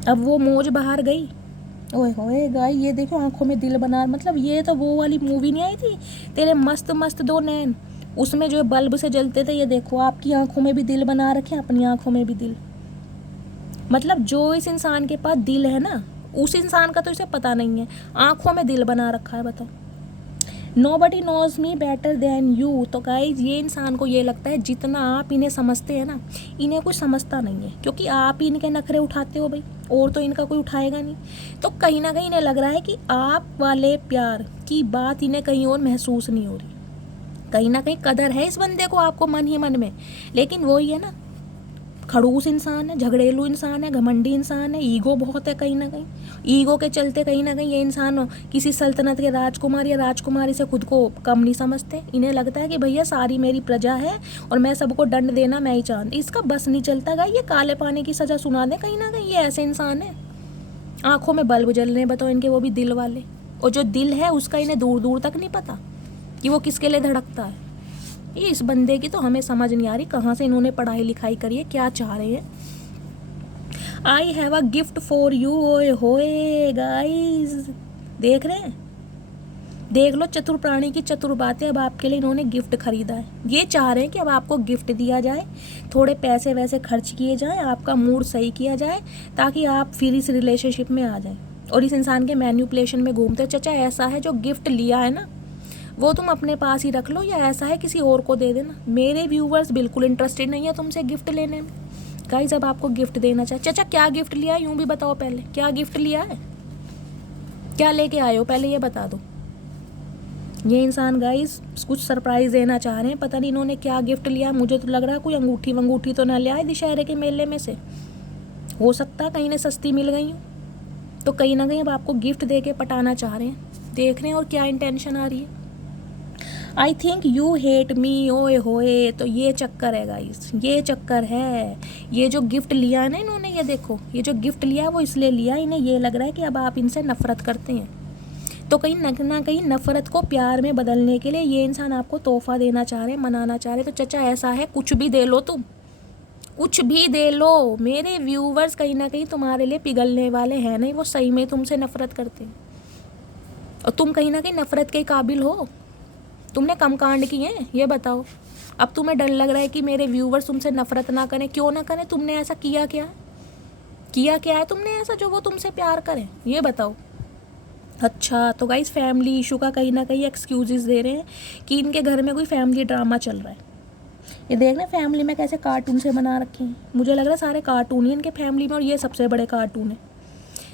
अब वो मौज बाहर गई। ओए होए गाय, ये देखो आंखों में दिल बना, मतलब ये तो वो वाली मूवी नहीं आई थी तेरे मस्त मस्त 2 नैन, उसमें जो बल्ब से जलते थे, ये देखो आपकी आंखों में भी दिल बना रखे, अपनी आंखों में भी दिल। मतलब जो इस इंसान के पास दिल है ना, उस इंसान का तो इसे पता नहीं है, आंखों में दिल बना रखा है। बताओ, nobody knows me better than you. तो गाइज ये इंसान को ये लगता है जितना आप इन्हें समझते हैं ना, इन्हें कुछ समझता नहीं है, क्योंकि आप ही इनके नखरे उठाते हो भाई, और तो इनका कोई उठाएगा नहीं। तो कहीं ना कहीं इन्हें लग रहा है कि आप वाले प्यार की बात इन्हें कहीं और महसूस नहीं हो रही। कहीं ना कहीं कदर है इस बंदे को आपको मन ही मन में, लेकिन वही है ना, खड़ूस इंसान है, झगड़ेलू इंसान है, घमंडी इंसान है, ईगो बहुत है। कहीं ना कहीं ईगो के चलते कहीं ना कहीं ये इंसान किसी सल्तनत के राजकुमार या राजकुमारी से खुद को कम नहीं समझते। इन्हें लगता है कि भैया सारी मेरी प्रजा है और मैं सबको दंड देना मैं ही चाहती। इसका बस नहीं चलता गाय, ये काले पानी की सजा सुना दे। कहीं ना कहीं ये ऐसे इंसान है, आंखों में बल्ब जल रहे हैं, बताओ इनके, वो भी दिल वाले। और जो दिल है उसका इन्हें दूर दूर तक नहीं पता कि वो किसके लिए धड़कता है। ये इस बंदे की तो हमें समझ नहीं आ रही, कहाँ से इन्होंने पढ़ाई लिखाई करी है, क्या चाह रहे हैं। I have a gift for you. ओए होए गाइस, देख रहे हैं, देख लो चतुर प्राणी की चतुर बातें। अब आपके लिए इन्होंने गिफ्ट खरीदा है। ये चाह रहे हैं कि अब आपको गिफ्ट दिया जाए, थोड़े पैसे वैसे खर्च किए जाएं, आपका मूड सही किया जाए, ताकि आप फिर इस रिलेशनशिप में आ जाएं। और इस इंसान के मैन्युपुलेशन में घूमते हो। चचा ऐसा है, जो गिफ्ट लिया है ना वो तुम अपने पास ही रख लो, या ऐसा है किसी और को दे देना। मेरे व्यूवर्स बिल्कुल इंटरेस्टेड नहीं है तुमसे गिफ्ट लेने में। गाइस अब आपको गिफ्ट देना चाहिए। चचा क्या गिफ्ट लिया है, यूं भी बताओ पहले, क्या गिफ्ट लिया है, क्या लेके आए हो, पहले ये बता दो। ये इंसान गाइस कुछ सरप्राइज देना चाह रहे हैं, पता नहीं इन्होंने क्या गिफ्ट लिया। मुझे तो लग रहा है कोई अंगूठी वंगूठी तो ना ले आए दशहरे के मेले में से, हो सकता है कहीं ने सस्ती मिल गई हो। तो कहीं ना कहीं अब आपको गिफ्ट दे के पटाना चाह रहे हैं। देख रहे हैं और क्या इंटेंशन आ रही है। आई थिंक यू हेट मी। ओए होए, तो ये चक्कर है गाइस, ये चक्कर है। ये जो गिफ्ट लिया है ना इन्होंने, ये देखो, ये जो गिफ्ट लिया है वो इसलिए लिया, इन्हें ये लग रहा है कि अब आप इनसे नफरत करते हैं। तो कहीं ना कहीं नफरत को प्यार में बदलने के लिए ये इंसान आपको तोहफा देना चाह रहे हैं, मनाना चाह रहे हैं। तो चचा ऐसा है, कुछ भी दे लो तुम, कुछ भी दे लो। मेरे व्यूवर्स कहीं ना कहीं तुम्हारे लिए पिघलने वाले हैं नहीं, वो सही में तुमसे नफरत करते हैं। और तुम कहीं ना कहीं नफरत के काबिल हो। तुमने कम कांड किए हैं, ये बताओ। अब तुम्हें डर लग रहा है कि मेरे व्यूवर्स तुमसे नफरत ना करें, क्यों ना करें। तुमने ऐसा किया क्या है, किया क्या है तुमने ऐसा जो वो तुमसे प्यार करें, ये बताओ। अच्छा, तो गाइस फैमिली इशू का कहीं ना कहीं एक्सक्यूजेस दे रहे हैं कि इनके घर में कोई फैमिली ड्रामा चल रहा है। ये देख रहे फैमिली में कैसे कार्टून से बना रखे हैं। मुझे लग रहा है सारे कार्टून ही इनके फैमिली में, और ये सबसे बड़े कार्टून है।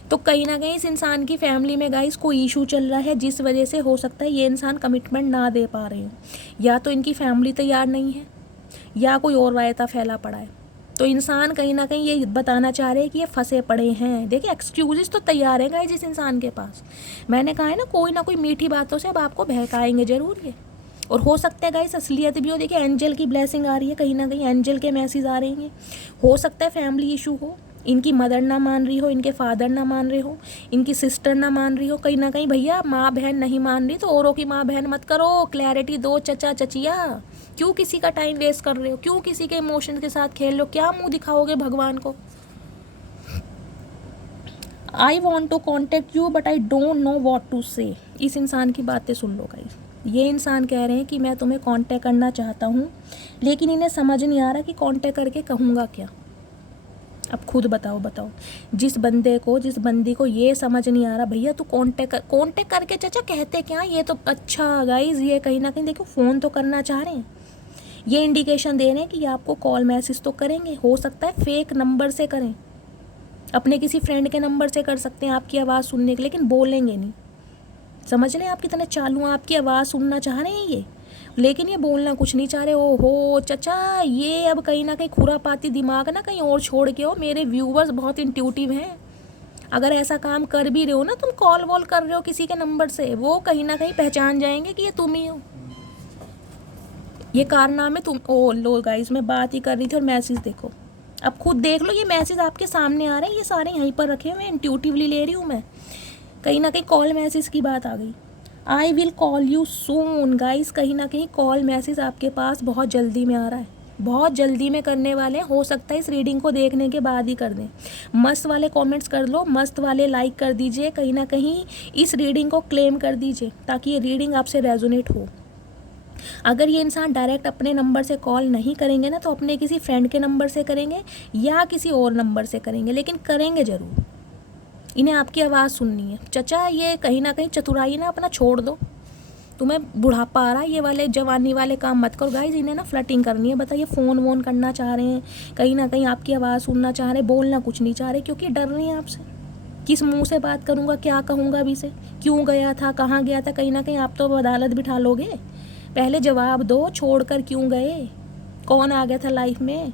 तो कहीं ना कहीं इस इंसान की फैमिली में गाइस कोई इशू चल रहा है, जिस वजह से हो सकता है ये इंसान कमिटमेंट ना दे पा रहे हो। या तो इनकी फैमिली तैयार नहीं है, या कोई और रायता फैला पड़ा है। तो इंसान कहीं ना कहीं ये बताना चाह रहे हैं कि ये फंसे पड़े हैं। देखिए एक्सक्यूजेस तो तैयार है गाइस इस इंसान के पास। मैंने कहा है ना कोई मीठी बातों से अब आपको बहकाएंगे जरूर ये। और हो सकता है गाइस असलियत भी हो। देखिए एंजल की ब्लेसिंग आ रही है, कहीं ना कहीं एंजल के मैसेज आ रहे हैं। हो सकता है फैमिली इशू हो, इनकी मदर ना मान रही हो, इनके फादर ना मान रहे हो, इनकी सिस्टर ना मान रही हो। कहीं ना कहीं भैया माँ बहन नहीं मान रही तो औरों की माँ बहन मत करो, क्लैरिटी दो चचा चचिया। क्यों किसी का टाइम वेस्ट कर रहे हो, क्यों किसी के इमोशन के साथ खेल रहे हो, क्या मुंह दिखाओगे भगवान को। I want to contact you but I don't know what to say. इस इंसान की बातें सुन लो गाइस। ये इंसान कह रहे हैं कि मैं तुम्हें कांटेक्ट करना चाहता हूँ, लेकिन इन्हें समझ नहीं आ रहा कि कांटेक्ट करके कहूँगा क्या। अब खुद बताओ जिस बंदी को ये समझ नहीं आ रहा भैया तू कांटेक्ट करके चचा कहते क्या ये तो। अच्छा गाइज ये कहीं ना कहीं देखो फ़ोन तो करना चाह रहे हैं, ये इंडिकेशन दे रहे हैं कि आपको कॉल मैसेज तो करेंगे। हो सकता है फेक नंबर से करें, अपने किसी फ्रेंड के नंबर से कर सकते हैं आपकी आवाज़ सुनने के, लेकिन बोलेंगे नहीं। समझ लें आप कितने चालू हैं, आपकी आवाज़ सुनना चाह रहे हैं ये, लेकिन ये बोलना कुछ नहीं चाह रहे। ओहो चचा ये अब कहीं ना कहीं खुरापाती दिमाग ना कहीं और छोड़ के हो। मेरे व्यूवर्स बहुत इंट्यूटिव हैं। अगर ऐसा काम कर भी रहे हो ना, तुम कॉल वॉल कर रहे हो किसी के नंबर से, वो कहीं ना कहीं पहचान जाएंगे कि ये तुम ही हो। ये कारनामे तुम। ओ लो गाइस मैं बात ही कर रही थी और मैसेज देखो, अब खुद देख लो। ये मैसेज आपके सामने आ रहे हैं, ये सारे यहीं पर रखे हुए, इंट्यूटिवली ले रही हूँ मैं। कहीं ना कहीं कॉल मैसेज की बात आ गई। I will call you soon guys, कहीं ना कहीं कॉल मैसेज आपके पास बहुत जल्दी में आ रहा है, बहुत जल्दी में करने वाले हैं। हो सकता है इस रीडिंग को देखने के बाद ही कर दें। मस्त वाले कमेंट्स कर लो, मस्त वाले लाइक कर दीजिए, कहीं ना कहीं इस रीडिंग को क्लेम कर दीजिए ताकि ये रीडिंग आपसे रेजोनेट हो। अगर ये इंसान डायरेक्ट अपने नंबर से कॉल नहीं करेंगे ना, तो अपने किसी फ्रेंड के नंबर से करेंगे या किसी और नंबर से करेंगे, लेकिन करेंगे ज़रूर। इन्हें आपकी आवाज़ सुननी है। चचा ये कहीं ना कहीं चतुराई ना अपना छोड़ दो, तुम्हें बुढ़ापा आ रहा है, ये वाले जवानी वाले काम मत करो गाइज। इन्हें ना फ्लर्टिंग करनी है। बताइए फ़ोन वोन करना चाह रहे हैं, कहीं ना कहीं आपकी आवाज़ सुनना चाह रहे हैं, बोलना कुछ नहीं चाह रहे क्योंकि डर रहे हैं आपसे। किस मुंह से बात करूँगा, क्या कहूँगा अभी से, क्यों गया था, कहाँ गया था। कहीं ना कहीं आप तो अदालत बिठा लोगे। पहले जवाब दो, छोड़कर क्यों गए, कौन आ गया था लाइफ में।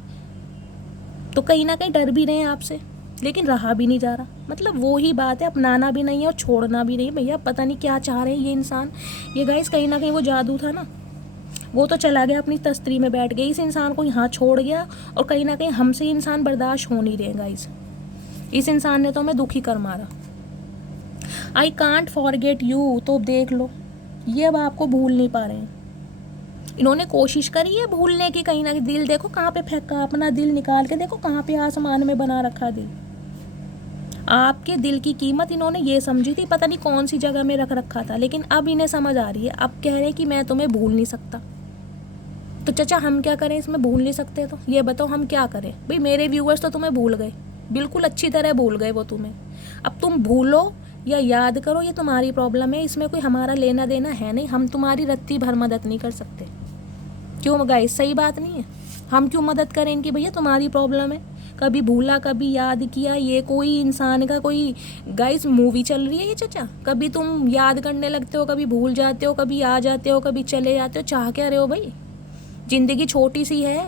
तो कहीं ना कहीं डर भी रहे हैं आपसे, लेकिन रहा भी नहीं जा रहा। मतलब वो ही बात है, अपनाना भी नहीं है और छोड़ना भी नहीं। भैया पता नहीं क्या चाह रहे हैं ये इंसान। ये गाइस कहीं ना कहीं वो जादू था ना, वो तो चला गया, अपनी तस्त्री में बैठ गई, इस इंसान को यहाँ छोड़ गया। और कहीं ना कहीं हमसे इंसान बर्दाश्त हो नहीं रहे गाइस। इस इंसान ने तो हमें दुखी कर मारा। आई कांट फॉरगेट यू, तो देख लो ये अब आपको भूल नहीं पा रहे हैं। इन्होंने कोशिश करी है भूलने की, कहीं ना कहीं दिल देखो कहाँ पे फेंका, अपना दिल निकाल के देखो कहाँ पे आसमान में बना रखा दिल। आपके दिल की कीमत इन्होंने ये समझी थी, पता नहीं कौन सी जगह में रख रखा था, लेकिन अब इन्हें समझ आ रही है। अब कह रहे हैं कि मैं तुम्हें भूल नहीं सकता। तो चचा हम क्या करें इसमें, भूल नहीं सकते तो ये बताओ हम क्या करें। भाई मेरे व्यूअर्स तो तुम्हें भूल गए, बिल्कुल अच्छी तरह भूल गए वो तुम्हें। अब तुम भूलो या याद करो, ये तुम्हारी प्रॉब्लम है, इसमें कोई हमारा लेना देना है नहीं। हम तुम्हारी रत्ती भर मदद नहीं कर सकते। क्यों गाइस, सही बात नहीं है। हम क्यों मदद करें इनकी, भैया तुम्हारी प्रॉब्लम है। कभी भूला कभी याद किया, ये कोई इंसान का कोई गाइस मूवी चल रही है ये चचा। कभी तुम याद करने लगते हो, कभी भूल जाते हो, कभी आ जाते हो, कभी चले जाते हो। चाह क्या रहे हो भाई, जिंदगी छोटी सी है।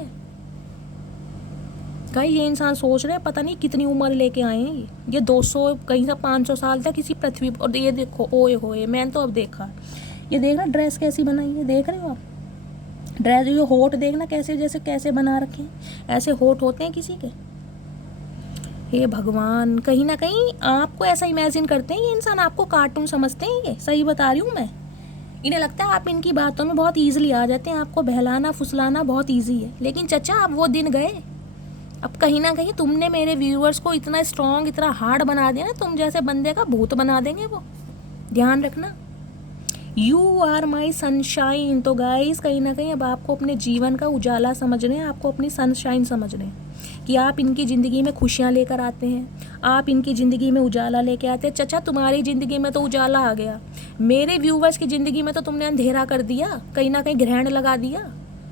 गाइस ये इंसान सोच रहे हैं पता नहीं कितनी उम्र लेके आए हैं ये 200 कहीं से 500 साल तक किसी पृथ्वी पर। और ये देखो ओए होए, मैंने तो अब देखा। ये देखना ड्रेस कैसी बनाई है, देख रहे हो आप ड्रेस। ये होठ देखना कैसे जैसे कैसे बना रखे हैं, ऐसे होठ होते हैं किसी के। हे भगवान, कहीं ना कहीं आपको ऐसा इमेजिन करते हैं ये इंसान, आपको कार्टून समझते हैं। ये सही बता रही हूँ मैं। इन्हें लगता है आप इनकी बातों में बहुत ईजिली आ जाते हैं, आपको बहलाना फुसलाना बहुत ईजी है। लेकिन चचा अब वो दिन गए। अब कहीं ना कहीं तुमने मेरे व्यूअर्स को इतना स्ट्रॉन्ग इतना हार्ड बना दिया ना, तुम जैसे बंदे का भूत बना देंगे वो, ध्यान रखना। You are my sunshine. तो गाइस कहीं ना कहीं अब आपको अपने जीवन का उजाला समझ रहे हैं, आपको अपनी सनशाइन समझ रहे हैं कि आप इनकी ज़िंदगी में खुशियाँ लेकर आते हैं, आप इनकी ज़िंदगी में उजाला लेके आते हैं। चचा तुम्हारी ज़िंदगी में तो उजाला आ गया, मेरे व्यूवर्स की ज़िंदगी में तो तुमने अंधेरा कर दिया, कहीं ना कहीं ग्रहण लगा दिया।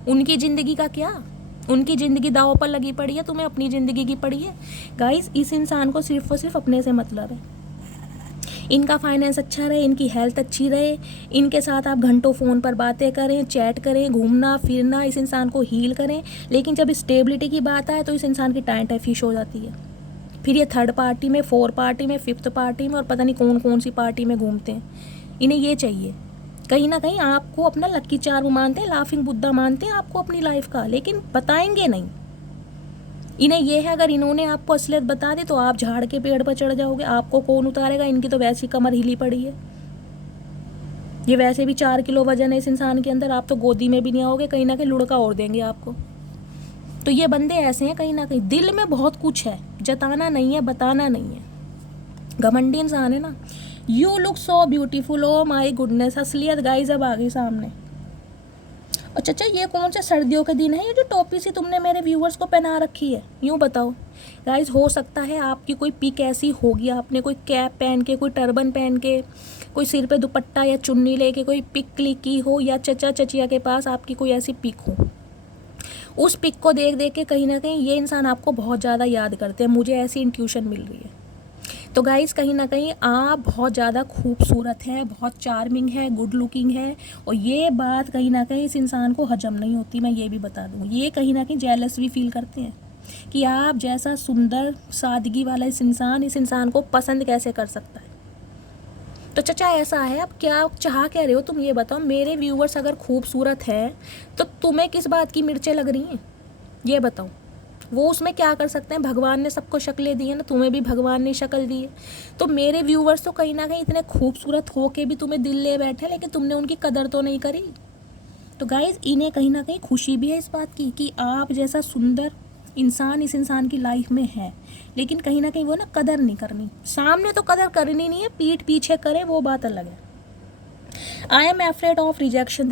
उनकी ज़िंदगी का क्या? उनकी ज़िंदगी दांव पर लगी पड़ी है, तुम्हें अपनी ज़िंदगी की पड़ी है। गाइस, इस इंसान को सिर्फ और सिर्फ अपने से मतलब है। इनका फाइनेंस अच्छा रहे, इनकी हेल्थ अच्छी रहे, इनके साथ आप घंटों फ़ोन पर बातें करें, चैट करें, घूमना फिरना, इस इंसान को हील करें। लेकिन जब स्टेबिलिटी की बात आए तो इस इंसान की टाइम फिश हो जाती है। फिर ये थर्ड पार्टी में, फोर्थ पार्टी में, फिफ्थ पार्टी में और पता नहीं कौन कौन सी पार्टी में घूमते हैं। इन्हें ये चाहिए, कहीं ना कहीं आपको अपना लक्की चार्म मानते हैं, लाफिंग बुद्धा मानते हैं आपको अपनी लाइफ का, लेकिन बताएंगे नहीं। इन्हें ये है, अगर इन्होंने आपको असलियत बता दी तो आप झाड़ के पेड़ पर चढ़ जाओगे, आपको कौन उतारेगा? इनकी तो वैसी कमर हिली पड़ी है, ये वैसे भी 4 किलो वजन है इस इंसान के अंदर, आप तो गोदी में भी नहीं आओगे, कहीं ना कहीं लुढ़का और देंगे आपको। तो ये बंदे ऐसे हैं, कहीं ना कहीं दिल में बहुत कुछ है, जताना नहीं है, बताना नहीं है, घमंडी इंसान है ना। You look so beautiful, oh my goodness. असलियत गाइस अब आ गई सामने। और चाचा, ये कौन से सर्दियों के दिन है ये जो टोपी सी तुमने मेरे व्यूअर्स को पहना रखी है? यूँ बताओ गाइस, हो सकता है आपकी कोई पिक ऐसी होगी, आपने कोई कैप पहन के, कोई टर्बन पहन के, कोई सिर पे दुपट्टा या चुन्नी लेके कोई पिक क्लिक की हो, या चचा चचिया के पास आपकी कोई ऐसी पिक हो। उस पिक को देख देख के कहीं ना कहीं ये इंसान आपको बहुत ज़्यादा याद करते हैं, मुझे ऐसी इंट्यूशन मिल रही है। तो गाइस, कहीं ना कहीं आप बहुत ज़्यादा खूबसूरत है, बहुत चार्मिंग है, गुड लुकिंग है, और ये बात कहीं ना कहीं इस इंसान को हजम नहीं होती, मैं ये भी बता दूँ। ये कहीं ना कहीं जेलस भी फील करते हैं कि आप जैसा सुंदर सादगी वाला इस इंसान को पसंद कैसे कर सकता है। तो चचा ऐसा है, अब क्या चाह क्या रहे हो तुम, ये बताओ। मेरे व्यूवर्स अगर खूबसूरत है तो तुम्हें किस बात की मिर्चें लग रही हैं, ये बताओ। वो उसमें क्या कर सकते हैं, भगवान ने सबको शक्लें दी है ना, तुम्हें भी भगवान ने शक्ल दी है। तो मेरे व्यूवर्स तो कहीं ना कहीं इतने खूबसूरत हो के भी तुम्हें दिल ले बैठे, लेकिन तुमने उनकी कदर तो नहीं करी। तो गाइज, इन्हें कहीं ना कहीं खुशी भी है इस बात की कि आप जैसा सुंदर इंसान इस इंसान की लाइफ में है, लेकिन कहीं ना कहीं वो ना कदर नहीं करनी। सामने तो कदर करनी नहीं है, पीठ पीछे करे वो बात अलग है। I am afraid of rejection.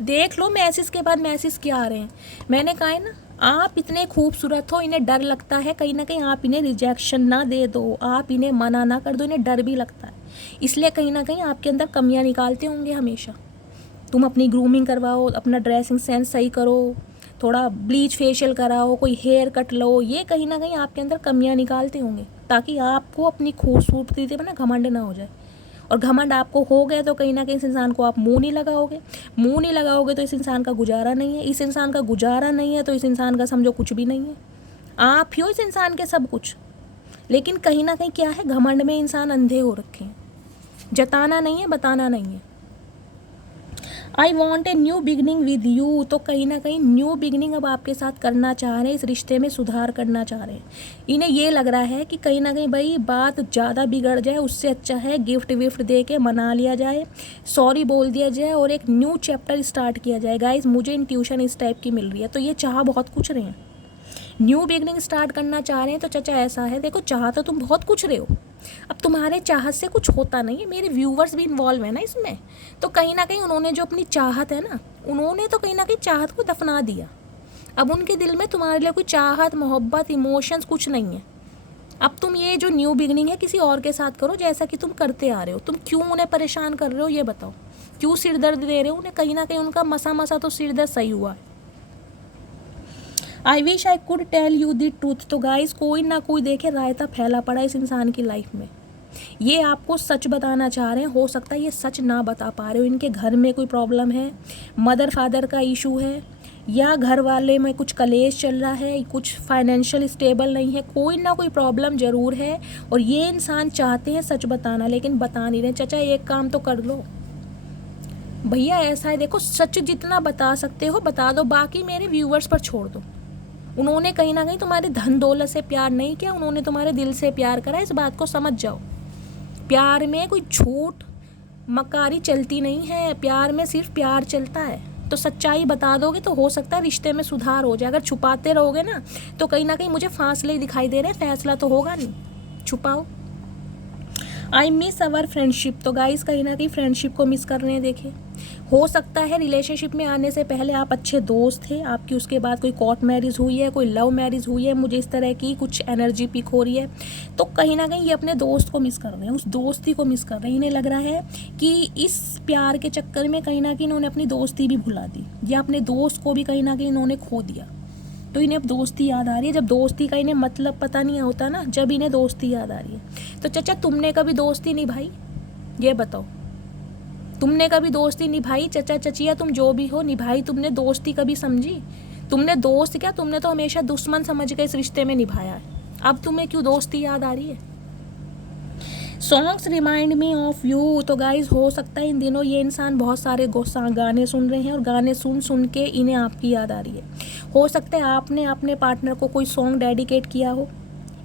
देख लो मैसेज के बाद मैसेज क्या आ रहे हैं। मैंने कहा है ना, आप इतने खूबसूरत हो, इन्हें डर लगता है कहीं ना कहीं आप इन्हें रिजेक्शन ना दे दो, आप इन्हें मना ना कर दो, इन्हें डर भी लगता है, इसलिए कहीं ना कहीं आपके अंदर कमियां निकालते होंगे हमेशा। तुम अपनी ग्रूमिंग करवाओ, अपना ड्रेसिंग सेंस सही करो, थोड़ा ब्लीच फेशियल कराओ, कोई हेयर कट लो, ये कहीं ना कहीं आपके अंदर कमियां निकालते होंगे ताकि आपको अपनी खूबसूरती पे ना घमंड ना हो जाए। और घमंड आपको हो गया तो कहीं ना कहीं इस इंसान को आप मुंह नहीं लगाओगे तो इस इंसान का गुजारा नहीं है, इस इंसान का गुजारा नहीं है तो इस इंसान का समझो कुछ भी नहीं है। आप ही हो इस इंसान के सब कुछ, लेकिन कहीं ना कहीं क्या है, घमंड में इंसान अंधे हो रखे हैं, जताना नहीं है, बताना नहीं है। I want a new beginning with you. तो कहीं ना कहीं न्यू बिगनिंग अब आपके साथ करना चाह रहे हैं, इस रिश्ते में सुधार करना चाह रहे हैं। इन्हें ये लग रहा है कि कहीं ना कहीं भाई बात ज़्यादा बिगड़ जाए, उससे अच्छा है गिफ्ट विफ्ट दे के मना लिया जाए, सॉरी बोल दिया जाए और एक न्यू चैप्टर स्टार्ट किया जाए। गाइज, मुझे इंट्यूशन इस टाइप की मिल रही है। तो ये चाह बहुत कुछ रहे हैं, न्यू बिगनिंग स्टार्ट करना चाह रहे हैं। तो चाचा ऐसा है, देखो चाह तो तुम बहुत कुछ रहे हो, अब तुम्हारे चाहत से कुछ होता नहीं है, मेरे व्यूवर्स भी इन्वॉल्व है ना इसमें। तो कहीं ना कहीं उन्होंने जो अपनी चाहत है ना, उन्होंने तो कहीं ना कहीं चाहत को दफना दिया। अब उनके दिल में तुम्हारे लिए कोई चाहत, मोहब्बत, इमोशंस कुछ नहीं है। अब तुम ये जो न्यू बिगनिंग है किसी और के साथ करो, जैसा कि तुम करते आ रहे हो। तुम क्यों उन्हें परेशान कर रहे हो, ये बताओ। क्यों सिर दर्द दे रहे हो उन्हें? कहीं ना कहीं उनका मसा मसा तो सिर दर्द सही हुआ है। I wish I could tell you the truth. तो गाइस, कोई ना कोई देखे रायता फैला पड़ा इस इंसान की लाइफ में, ये आपको सच बताना चाह रहे हैं। हो सकता है ये सच ना बता पा रहे हो, इनके घर में कोई प्रॉब्लम है, मदर फादर का इशू है, या घर वाले में कुछ कलेश चल रहा है, कुछ फाइनेंशियल स्टेबल नहीं है, कोई ना कोई प्रॉब्लम ज़रूर है। और ये इंसान चाहते हैं सच बताना, लेकिन बता नहीं रहे। चाचा एक काम तो कर लो भैया, ऐसा है देखो, सच जितना बता सकते हो बता दो, बाकी मेरे व्यूवर्स पर छोड़ दो। उन्होंने कहीं ना कहीं तुम्हारे धन दौलत से प्यार नहीं किया, उन्होंने तुम्हारे दिल से प्यार करा, इस बात को समझ जाओ। प्यार में कोई झूठ मकारी चलती नहीं है, प्यार में सिर्फ प्यार चलता है। तो सच्चाई बता दोगे तो हो सकता है रिश्ते में सुधार हो जाए। अगर छुपाते रहोगे ना तो कहीं ना कहीं मुझे फासले ही दिखाई दे रहे हैं, फैसला तो होगा नहीं। छुपाओ। I miss our friendship. तो गाइस कहीं ना कहीं फ्रेंडशिप को मिस कर रहे हैं। देखिए, हो सकता है रिलेशनशिप में आने से पहले आप अच्छे दोस्त थे, आपकी उसके बाद कोई कोर्ट मैरिज हुई है, कोई लव मैरिज हुई है, मुझे इस तरह की कुछ एनर्जी पिक हो रही है। तो कहीं ना कहीं ये अपने दोस्त को मिस कर रहे हैं, उस दोस्ती को मिस कर रहे हैं। इन्हें लग रहा है कि इस प्यार के चक्कर में कहीं ना कहीं इन्होंने अपनी दोस्ती भी भुला दी, या अपने दोस्त को भी कहीं ना कहीं इन्होंने खो दिया। तो इन्हें अब दोस्ती याद आ रही है। जब दोस्ती का इन्हें मतलब पता नहीं होता ना, जब इन्हें दोस्ती याद आ रही है। तो चाचा, तुमने कभी दोस्ती निभाई? ये बताओ, तुमने कभी दोस्ती निभाई? चचा चचिया तुम जो भी हो, निभाई तुमने दोस्ती कभी? समझी तुमने दोस्त क्या, तुमने तो हमेशा दुश्मन समझ के इस रिश्ते में निभाया है। अब तुम्हें क्यों दोस्ती याद आ रही है? Songs remind me of you. तो गाइज हो सकता है इन दिनों ये इंसान बहुत सारे गाने सुन रहे हैं, और गाने सुन सुन के इन्हें आपकी याद आ रही है। हो सकता है आपने अपने पार्टनर को कोई सॉन्ग डेडिकेट किया हो,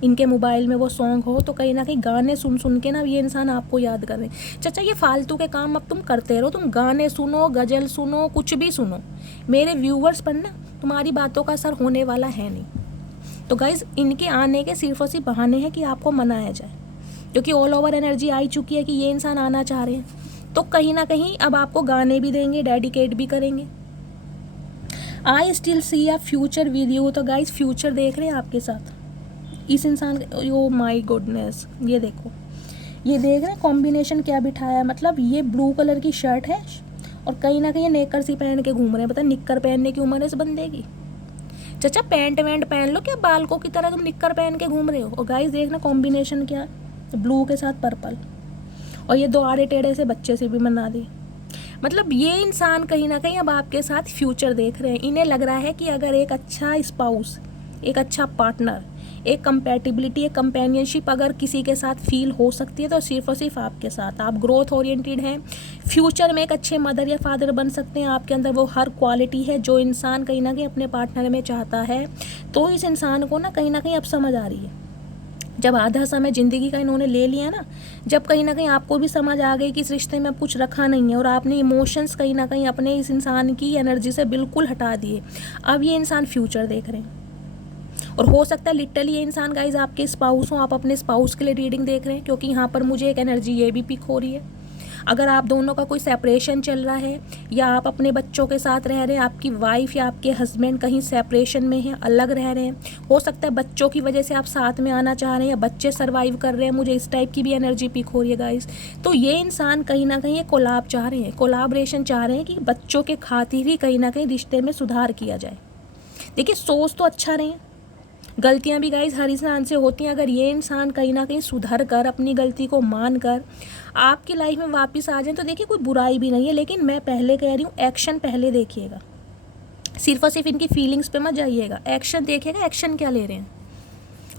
इनके मोबाइल में वो सॉन्ग हो, तो कहीं ना कहीं गाने सुन सुन के ना ये इंसान आपको याद कर रहे हैं। चाचा, ये फालतू के काम अब तुम करते रहो, तुम गाने सुनो, गज़ल सुनो, कुछ भी सुनो, मेरे व्यूवर्स पर ना तुम्हारी बातों का असर होने वाला है नहीं। तो गाइज इनके आने के सिर्फ और सिर्फ बहाने हैं कि आपको मनाया जाए, क्योंकि ऑल ओवर एनर्जी आई चुकी है कि ये इंसान आना चाह रहे हैं। तो कहीं ना कहीं अब आपको गाने भी देंगे, डेडिकेट भी करेंगे। I still see a future with you. तो गाइज फ्यूचर देख रहे हैं आपके साथ इस इंसान। ओ माय गुडनेस, ये देखो, ये देख रहे हैं कॉम्बिनेशन क्या बिठाया है। मतलब ये ब्लू कलर की शर्ट है और कहीं ना कहीं नेकर सी पहन के घूम रहे हैं। पता निक्कर पहनने की उम्र है इस बंदे की। चाचा पैंट वैंट पहन लो, क्या बालकों की तरह तुम निक्कर पहन के घूम रहे हो? और गाइस देखना कॉम्बिनेशन क्या है, ब्लू के साथ पर्पल, और ये दो आड़े टेढ़े से बच्चे से भी बना दी। मतलब ये इंसान कहीं ना कहीं अब आपके साथ फ्यूचर देख रहे हैं। इन्हें लग रहा है कि अगर एक अच्छा स्पाउस, एक अच्छा पार्टनर, एक कंपैटिबिलिटी, एक कंपेनियनशिप अगर किसी के साथ फील हो सकती है तो सिर्फ और सिर्फ आपके साथ। आप ग्रोथ ओरिएंटेड हैं, फ्यूचर में एक अच्छे मदर या फादर बन सकते हैं। आपके अंदर वो हर क्वालिटी है जो इंसान कहीं ना कहीं अपने पार्टनर में चाहता है। तो इस इंसान को ना कहीं अब समझ आ रही है, जब आधा समय ज़िंदगी का इन्होंने ले लिया ना, जब कहीं ना कहीं आपको भी समझ आ गई कि इस रिश्ते में अब कुछ रखा नहीं है, और आपने इमोशंस कहीं ना कहीं अपने इस इंसान की एनर्जी से बिल्कुल हटा दिए। अब ये इंसान फ्यूचर देख रहे हैं, और हो सकता है लिटरली ये इंसान गाइज आपके स्पाउस हो, आप अपने स्पाउस के लिए रीडिंग देख रहे हैं, क्योंकि यहाँ पर मुझे एक एनर्जी ये भी पिक हो रही है। अगर आप दोनों का कोई सेपरेशन चल रहा है, या आप अपने बच्चों के साथ रह रहे हैं, आपकी वाइफ या आपके हस्बैंड कहीं सेपरेशन में है, अलग रह रहे हैं, हो सकता है बच्चों की वजह से आप साथ में आना चाह रहे हैं, या बच्चे सर्वाइव कर रहे हैं, मुझे इस टाइप की भी एनर्जी पिक हो रही है गाइज। तो ये इंसान कहीं ना कहीं कोलैब चाह रहे हैं, कोलैबोरेशन चाह रहे हैं कि बच्चों के खातिर ही कहीं ना कहीं रिश्ते में सुधार किया जाए। देखिए सोच तो अच्छा रहे हैं, गलतियां भी गाइस हर इंसान से होती हैं। अगर ये इंसान कहीं ना कहीं सुधर कर, अपनी गलती को मान कर आपकी लाइफ में वापस आ जाए तो देखिए कोई बुराई भी नहीं है। लेकिन मैं पहले कह रही हूँ, एक्शन पहले देखिएगा, सिर्फ और सिर्फ इनकी फीलिंग्स पे मत जाइएगा। एक्शन देखिएगा, एक्शन क्या ले रहे हैं।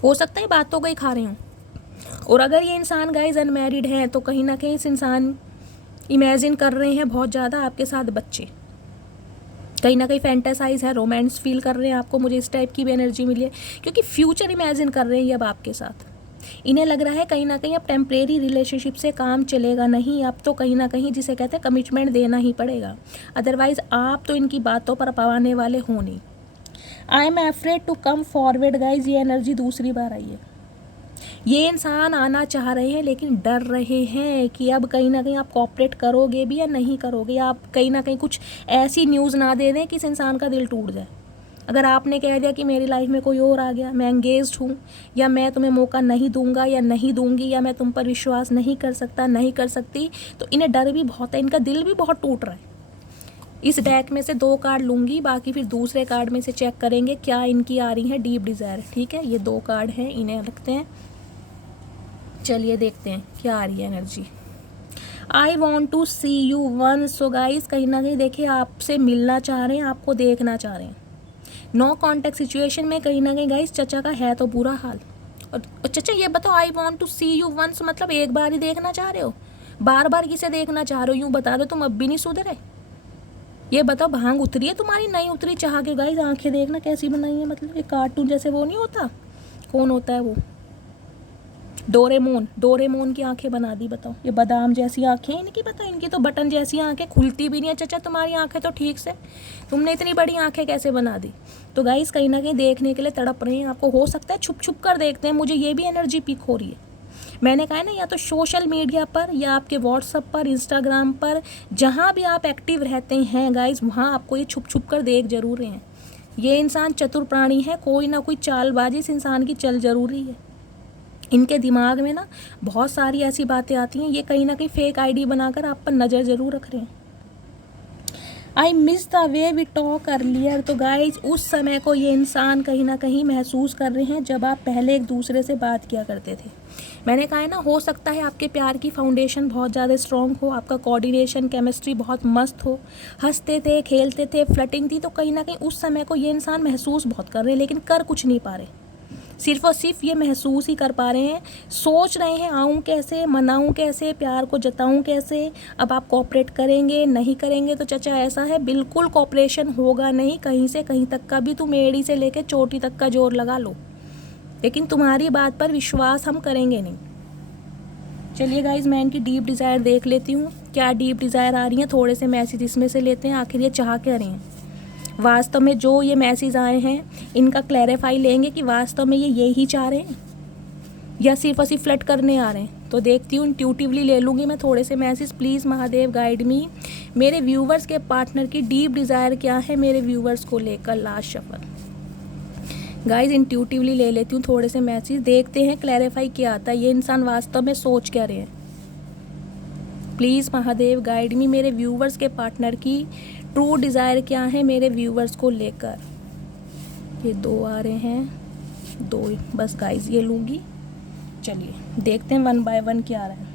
हो सकता है बातों को ही खा रहे हूँ। और अगर ये इंसान गाइस अनमैरिड हैं तो कहीं ना कहीं इस इंसान इमेजिन कर रहे हैं बहुत ज़्यादा आपके साथ बच्चे, कहीं ना कहीं फैंटासाइज है, रोमांस फील कर रहे हैं आपको, मुझे इस टाइप की भी एनर्जी मिली है, क्योंकि फ्यूचर इमेजिन कर रहे हैं ये अब आपके साथ। इन्हें लग रहा है कहीं ना कहीं अब टेम्परेरी रिलेशनशिप से काम चलेगा नहीं, अब तो कहीं ना कहीं जिसे कहते हैं कमिटमेंट देना ही पड़ेगा, अदरवाइज आप तो इनकी बातों पर पाने वाले हो नहीं। I am afraid to come forward guys, ये एनर्जी दूसरी बार आई है। ये इंसान आना चाह रहे हैं लेकिन डर रहे हैं कि अब कहीं ना कहीं आप कोऑपरेट करोगे भी या नहीं करोगे, या आप कहीं ना कहीं कुछ ऐसी न्यूज़ ना दे दें कि इस इंसान का दिल टूट जाए। अगर आपने कह दिया कि मेरी लाइफ में कोई और आ गया, मैं एंगेज्ड हूँ, या मैं तुम्हें मौका नहीं दूंगा या नहीं दूंगी, या मैं तुम पर विश्वास नहीं कर सकता, नहीं कर सकती, तो इन्हें डर भी बहुत है, इनका दिल भी बहुत टूट रहा है। इस डेक में से 2 कार्ड लूँगी, बाकी फिर दूसरे कार्ड में से चेक करेंगे क्या इनकी आ रही है डीप डिज़ायर। ठीक है, ये 2 कार्ड हैं, इन्हें रखते हैं। चलिए देखते हैं क्या आ रही है energy. I want to see you once. So guys कहीं ना कहीं देखिए आपसे मिलना चाह रहे हैं, आपको देखना चाह रहे हैं। नो कॉन्टेक्ट सिचुएशन में कहीं ना कहीं गाइज चचा का है तो बुरा हाल। और चचा ये बताओ, I want to see you once मतलब एक बार ही देखना चाह रहे हो, बार बार किसे देखना चाह रहे हो? यूँ बता दो, तुम अब भी नहीं सुधरे। ये बताओ भांग उतरी है तुम्हारी, नहीं उतरी? चाह के गाइज आंखें देखना कैसी बनाई है, मतलब ये कार्टून जैसे वो नहीं होता, कौन होता है वो, डोरेमोन की आंखें बना दी। बताओ ये बादाम जैसी आंखें इनकी, बताओ इनकी तो बटन जैसी आंखें, खुलती भी नहीं है। चचा तुम्हारी आंखें तो ठीक से, तुमने इतनी बड़ी आंखें कैसे बना दी? तो गाइस कहीं ना कहीं देखने के लिए तड़प रहे हैं आपको। हो सकता है छुप छुप कर देखते हैं, मुझे ये भी एनर्जी पिक हो रही है। मैंने कहा है ना, या तो सोशल मीडिया पर या आपके व्हाट्सएप पर, इंस्टाग्राम पर, जहाँ भी आप एक्टिव रहते हैं गाइज, वहाँ आपको ये छुप छुप कर देख जरूर रहे हैं। ये इंसान चतुर प्राणी है, कोई ना कोई चालबाजी इस इंसान की चल जरूरी है। इनके दिमाग में ना बहुत सारी ऐसी बातें आती हैं, ये कहीं ना कहीं फेक आईडी बनाकर आप पर नज़र ज़रूर रख रहे हैं। I miss the way we talk earlier. तो गाइज उस समय को ये इंसान कहीं ना कहीं महसूस कर रहे हैं जब आप पहले एक दूसरे से बात किया करते थे। मैंने कहा है ना, हो सकता है आपके प्यार की फाउंडेशन बहुत ज़्यादा स्ट्रॉन्ग हो, आपका कोऑर्डिनेशन केमिस्ट्री बहुत मस्त हो, हंसते थे, खेलते थे, फ्लटिंग थी। तो कहीं ना कहीं उस समय को ये इंसान महसूस बहुत कर रहे हैं, लेकिन कर कुछ नहीं पा रहे। सिर्फ और सिर्फ ये महसूस ही कर पा रहे हैं, सोच रहे हैं आऊँ कैसे, मनाऊँ कैसे, प्यार को जताऊँ कैसे। अब आप कोऑपरेट करेंगे नहीं करेंगे तो चचा ऐसा है, बिल्कुल कोऑपरेशन होगा नहीं, कहीं से कहीं तक का भी तुम एड़ी से लेकर चोटी तक का जोर लगा लो, लेकिन तुम्हारी बात पर विश्वास हम करेंगे नहीं। चलिए गाइज, मैं इनकी डीप डिज़ायर देख लेती हूँ, क्या डीप डिज़ायर आ रही हैं। थोड़े से मैसेज इसमें से लेते हैं, आखिर ये चाह क्या रहे हैं। वास्तव में जो ये मैसेज आए हैं इनका क्लैरिफाई लेंगे कि वास्तव में ये यही चाह रहे हैं या सिर्फ और सिर्फ फ्लर्ट करने आ रहे हैं। तो देखती हूँ, इंट्यूटिवली ले लूँगी मैं थोड़े से मैसेज। प्लीज़ महादेव गाइड मी। मेरे व्यूवर्स के पार्टनर की डीप डिज़ायर क्या है मेरे व्यूवर्स को लेकर। लास्ट शफल गाइज, इंट्यूटिवली ले लेती हूँ थोड़े से मैसेज, देखते हैं क्लैरिफाई क्या आता है, ये इंसान वास्तव में सोच क्या रहे हैं। प्लीज़ महादेव गाइड मी। मेरे व्यूवर्स के पार्टनर की ट्रू डिज़ायर क्या है मेरे व्यूवर्स को लेकर। ये 2 आ रहे हैं, 2 बस गाइज ये लूँगी। चलिए देखते हैं 1 बाय 1 क्या आ रहा है।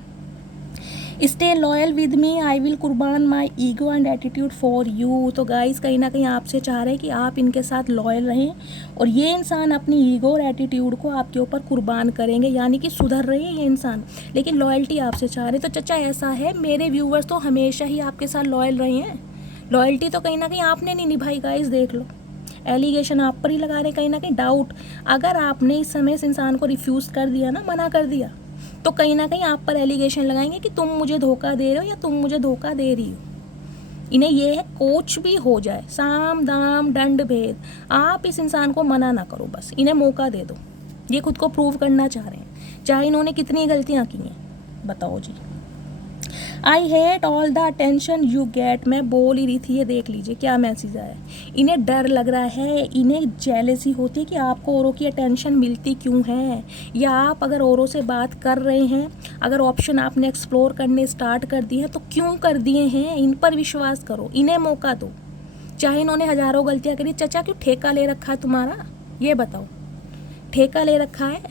Stay loyal with me, I will कुर्बान my ego and attitude for you. तो गाइज कहीं ना कहीं आपसे चाह रहे हैं कि आप इनके साथ लॉयल रहें और ये इंसान अपनी ईगो और एटीट्यूड को आपके ऊपर कुर्बान करेंगे, यानी कि सुधर रहे हैं ये इंसान, लेकिन लॉयल्टी आपसे चाह रहे हैं। तो चचा ऐसा है, मेरे व्यूवर्स तो हमेशा ही आपके साथ लॉयल रहे हैं, लॉयल्टी तो कहीं ना कहीं आपने नहीं निभाई। गाइज देख लो, एलिगेशन आप पर ही लगा रहे हैं, कहीं ना कहीं डाउट। अगर आपने इस समय इस इंसान को रिफ्यूज़ कर दिया ना, मना कर दिया, तो कहीं ना कहीं आप पर एलिगेशन लगाएंगे कि तुम मुझे धोखा दे रहे हो या तुम मुझे धोखा दे रही हो। इन्हें ये है कोच भी हो जाए, साम दाम दंड भेद, आप इस इंसान को मना ना करो, बस इन्हें मौका दे दो। ये खुद को प्रूव करना चाह रहे हैं, चाहे इन्होंने कितनी गलतियाँ की हैं। बताओ जी। I hate all the attention you get. मैं बोल ही रही थी, ये देख लीजिए क्या मैसेज आया। इन्हें डर लग रहा है, इन्हें जेलसी होती है कि आपको औरों की अटेंशन मिलती क्यों है, या आप अगर औरों से बात कर रहे हैं, अगर ऑप्शन आपने एक्सप्लोर करने स्टार्ट कर दिए हैं तो क्यों कर दिए हैं। इन पर विश्वास करो, इन्हें मौका दो, चाहे इन्होंने हज़ारों गलतियाँ करी। चचा क्यों ठेका ले रखा है तुम्हारा, ये बताओ। ठेका ले रखा है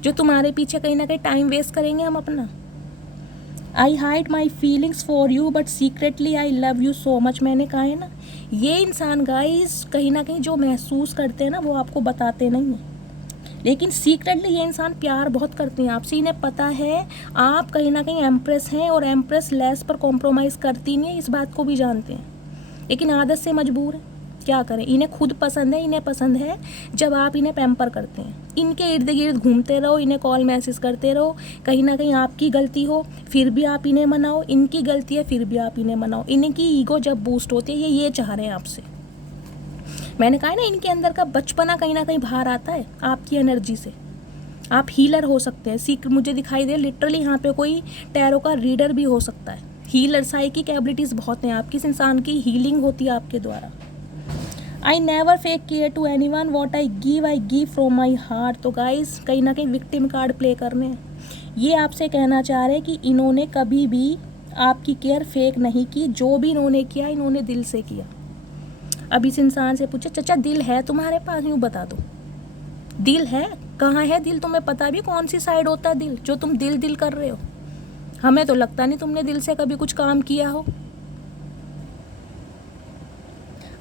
जो तुम्हारे पीछे कहीं ना कहीं टाइम वेस्ट करेंगे हम अपना। आई hide my feelings for you but secretly I love you so much. मैंने कहा है ना, ये इंसान गाइस कहीं ना कहीं जो महसूस करते हैं ना वो आपको बताते नहीं हैं, लेकिन सीक्रेटली ये इंसान प्यार बहुत करते हैं आपसे। इन्हें पता है आप कहीं ना कहीं एम्प्रेस हैं और एम्प्रेस लेस पर कॉम्प्रोमाइज़ करती नहीं है, इस बात को भी जानते हैं, लेकिन आदत से मजबूर है। क्या करें, इन्हें खुद पसंद है, इन्हें पसंद है जब आप इन्हें पैम्पर करते हैं, इनके इर्द गिर्द घूमते रहो, इन्हें कॉल मैसेज करते रहो। कहीं ना कहीं आपकी गलती हो फिर भी आप इन्हें मनाओ, इनकी गलती है फिर भी आप इन्हें मनाओ। इनकी ईगो जब बूस्ट होती है ये चाह रहे हैं आपसे। मैंने कहा ना, इनके अंदर का बचपना कहीं ना कहीं बाहर आता है आपकी एनर्जी से। आप हीलर हो सकते हैं, सीख मुझे दिखाई दे लिटरली यहाँ पे कोई टैरो का रीडर भी हो सकता है। हीलर, साइकिक एबिलिटीज़ बहुत हैं आपकी, इस इंसान की हीलिंग होती है आपके द्वारा। I never fake care to anyone, what I give from my heart. तो गाइज कहीं ना कहीं विक्टिम कार्ड प्ले करने हैं। ये आपसे कहना चाह रहे हैं कि इन्होंने कभी भी आपकी केयर फेक नहीं की, जो भी इन्होंने किया इन्होंने दिल से किया। अब इस इंसान से पूछे, चचा दिल है तुम्हारे पास, यूँ बता दो दिल है, कहाँ है दिल, तुम्हें पता भी कौन सी साइड होता है दिल, जो तुम दिल दिल कर रहे हो। हमें तो लगता नहीं तुमने दिल से कभी कुछ काम किया हो।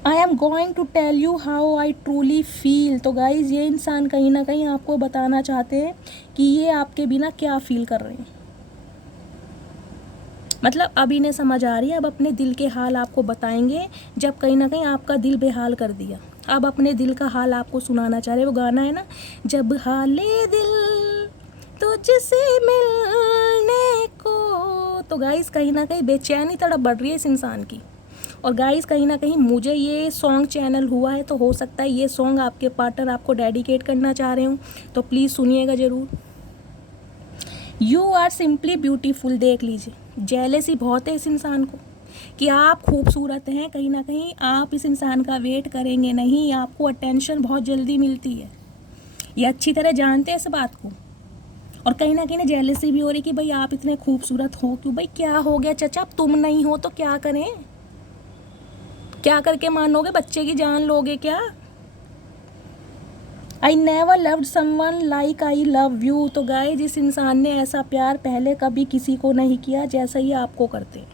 I am going to tell you how I truly feel. तो गाइज ये इंसान कहीं ना कहीं आपको बताना चाहते हैं कि ये आपके बिना क्या फील कर रहे हैं। मतलब अब इन्हें समझ आ रही है, अब अपने दिल के हाल आपको बताएंगे जब कहीं ना कहीं आपका दिल बेहाल कर दिया। अब अपने दिल का हाल आपको सुनाना चाह रहे। वो गाना है ना, जब हाले दिल तुझसे मिलने को। तो गाइज कहीं ना कहीं बेचैनी तड़प बढ़ रही है इस इंसान की। और गाइस कहीं ना कहीं मुझे ये सॉन्ग चैनल हुआ है, तो हो सकता है ये सॉन्ग आपके पार्टनर आपको डेडिकेट करना चाह रहे हूँ, तो प्लीज़ सुनिएगा ज़रूर। You are simply beautiful. देख लीजिए, जेलेसी बहुत है इस इंसान को कि आप खूबसूरत हैं। कहीं ना कहीं आप इस इंसान का वेट करेंगे नहीं, आपको अटेंशन बहुत जल्दी मिलती है, ये अच्छी तरह जानते हैं इस बात को। और कहीं ना कहीं जेलेसी भी हो रही कि भाई आप इतने खूबसूरत हो क्यों। भाई क्या हो गया चचा, अब तुम नहीं हो तो क्या करें, क्या करके मानोगे, बच्चे की जान लोगे क्या। I never loved someone like I love you. तो गाइस, जिस इंसान ने ऐसा प्यार पहले कभी किसी को नहीं किया जैसा ही आपको करते हैं।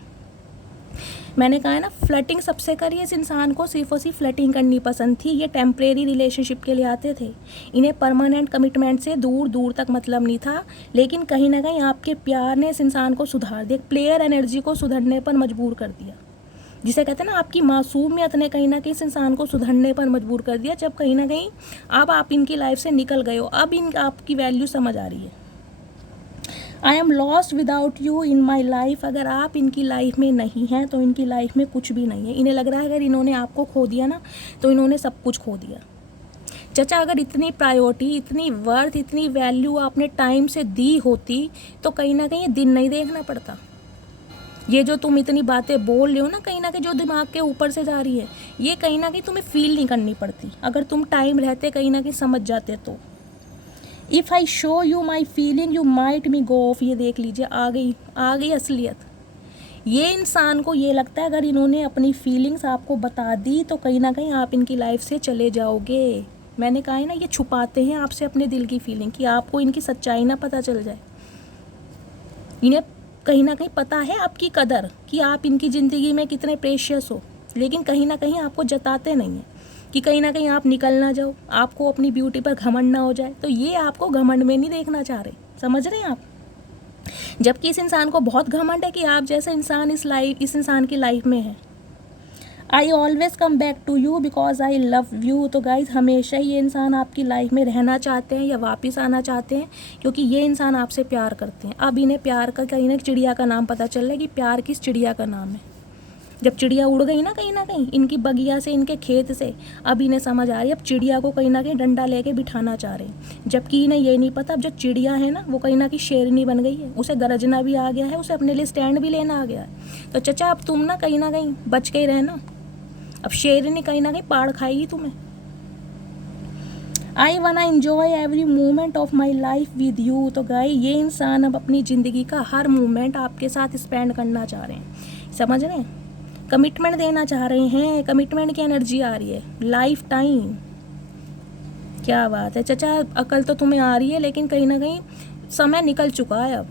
मैंने कहा है ना, फ्लर्टिंग सबसे करी। इस इंसान को सिर्फ और सिर्फ फ्लर्टिंग करनी पसंद थी। ये टेम्परेरी रिलेशनशिप के लिए आते थे, इन्हें परमानेंट कमिटमेंट से दूर दूर तक मतलब नहीं था। लेकिन कहीं ना कहीं आपके प्यार ने इस इंसान को सुधार दिया, प्लेयर एनर्जी को सुधरने पर मजबूर कर दिया। जिसे कहते हैं ना, आपकी मासूमियत ने कहीं ना कहीं इस इंसान को सुधरने पर मजबूर कर दिया। जब कहीं ना कहीं अब आप इनकी लाइफ से निकल गए हो, अब इन आपकी वैल्यू समझ आ रही है। I am lost without you in my life. अगर आप इनकी लाइफ में नहीं हैं तो इनकी लाइफ में कुछ भी नहीं है। इन्हें लग रहा है अगर इन्होंने आपको खो दिया ना तो इन्होंने सब कुछ खो दिया। चचा, अगर इतनी प्रायोरिटी, इतनी वर्थ, इतनी वैल्यू आपने टाइम से दी होती तो कहीं ना कहीं ये दिन नहीं देखना पड़ता। ये जो तुम इतनी बातें बोल रहे हो ना, कहीं ना कहीं जो दिमाग के ऊपर से जा रही है, ये कहीं ना कहीं तुम्हें फील नहीं करनी पड़ती। अगर तुम टाइम रहते कहीं ना कहीं समझ जाते तो। If I show you my feeling you might me go of. ये देख लीजिए, आ गई असलियत। ये इंसान को ये लगता है अगर इन्होंने अपनी फीलिंग्स आपको बता दी तो कहीं ना कहीं आप इनकी लाइफ से चले जाओगे। मैंने कहा है ना, ये छुपाते हैं आपसे अपने दिल की फीलिंग कि आपको इनकी सच्चाई ना पता चल जाए। इन्हें कहीं ना कहीं पता है आपकी कदर, कि आप इनकी ज़िंदगी में कितने प्रेशियस हो, लेकिन कहीं ना कहीं आपको जताते नहीं हैं कि कहीं ना कहीं आप निकल ना जाओ, आपको अपनी ब्यूटी पर घमंड ना हो जाए। तो ये आपको घमंड में नहीं देखना चाह रहे, समझ रहे हैं आप। जबकि इस इंसान को बहुत घमंड है कि आप जैसे इंसान इस इंसान की लाइफ में है। I always come back to you because I love you. तो गाइज, हमेशा ये इंसान आपकी लाइफ में रहना चाहते हैं या वापस आना चाहते हैं, क्योंकि ये इंसान आपसे प्यार करते हैं। अब इन्हें प्यार का कहीं ना चिड़िया का नाम पता चल रहा है कि प्यार किस चिड़िया का नाम है। जब चिड़िया उड़ गई ना कहीं इनकी बगिया से, इनके खेत से, अब इन्हें समझ आ रही है अब चिड़िया को कहीं ना कहीं डंडा लेके बिठाना चाह रहे हैं। जबकि इन्हें ये नहीं पता अब जो चिड़िया है ना वो कहीं ना कहीं शेरनी बन गई है, उसे गरजना भी आ गया है, उसे अपने लिए स्टैंड भी लेना आ गया है। तो चचा, अब तुम ना कहीं बच के ही रहना, अब शेरनी कहीं ना कहीं पाड़ खाएगी तुम्हें। आई वाना enjoy every moment of my life with you. तो गाई, ये इंसान अब अपनी ज़िंदगी का हर मोमेंट आपके साथ स्पेंड करना चाह रहे हैं, समझ रहे हैं। कमिटमेंट देना चाह रहे हैं, कमिटमेंट की एनर्जी आ रही है, लाइफ टाइम। क्या बात है चचा, अकल तो तुम्हें आ रही है, लेकिन कहीं ना कहीं समय निकल चुका है अब।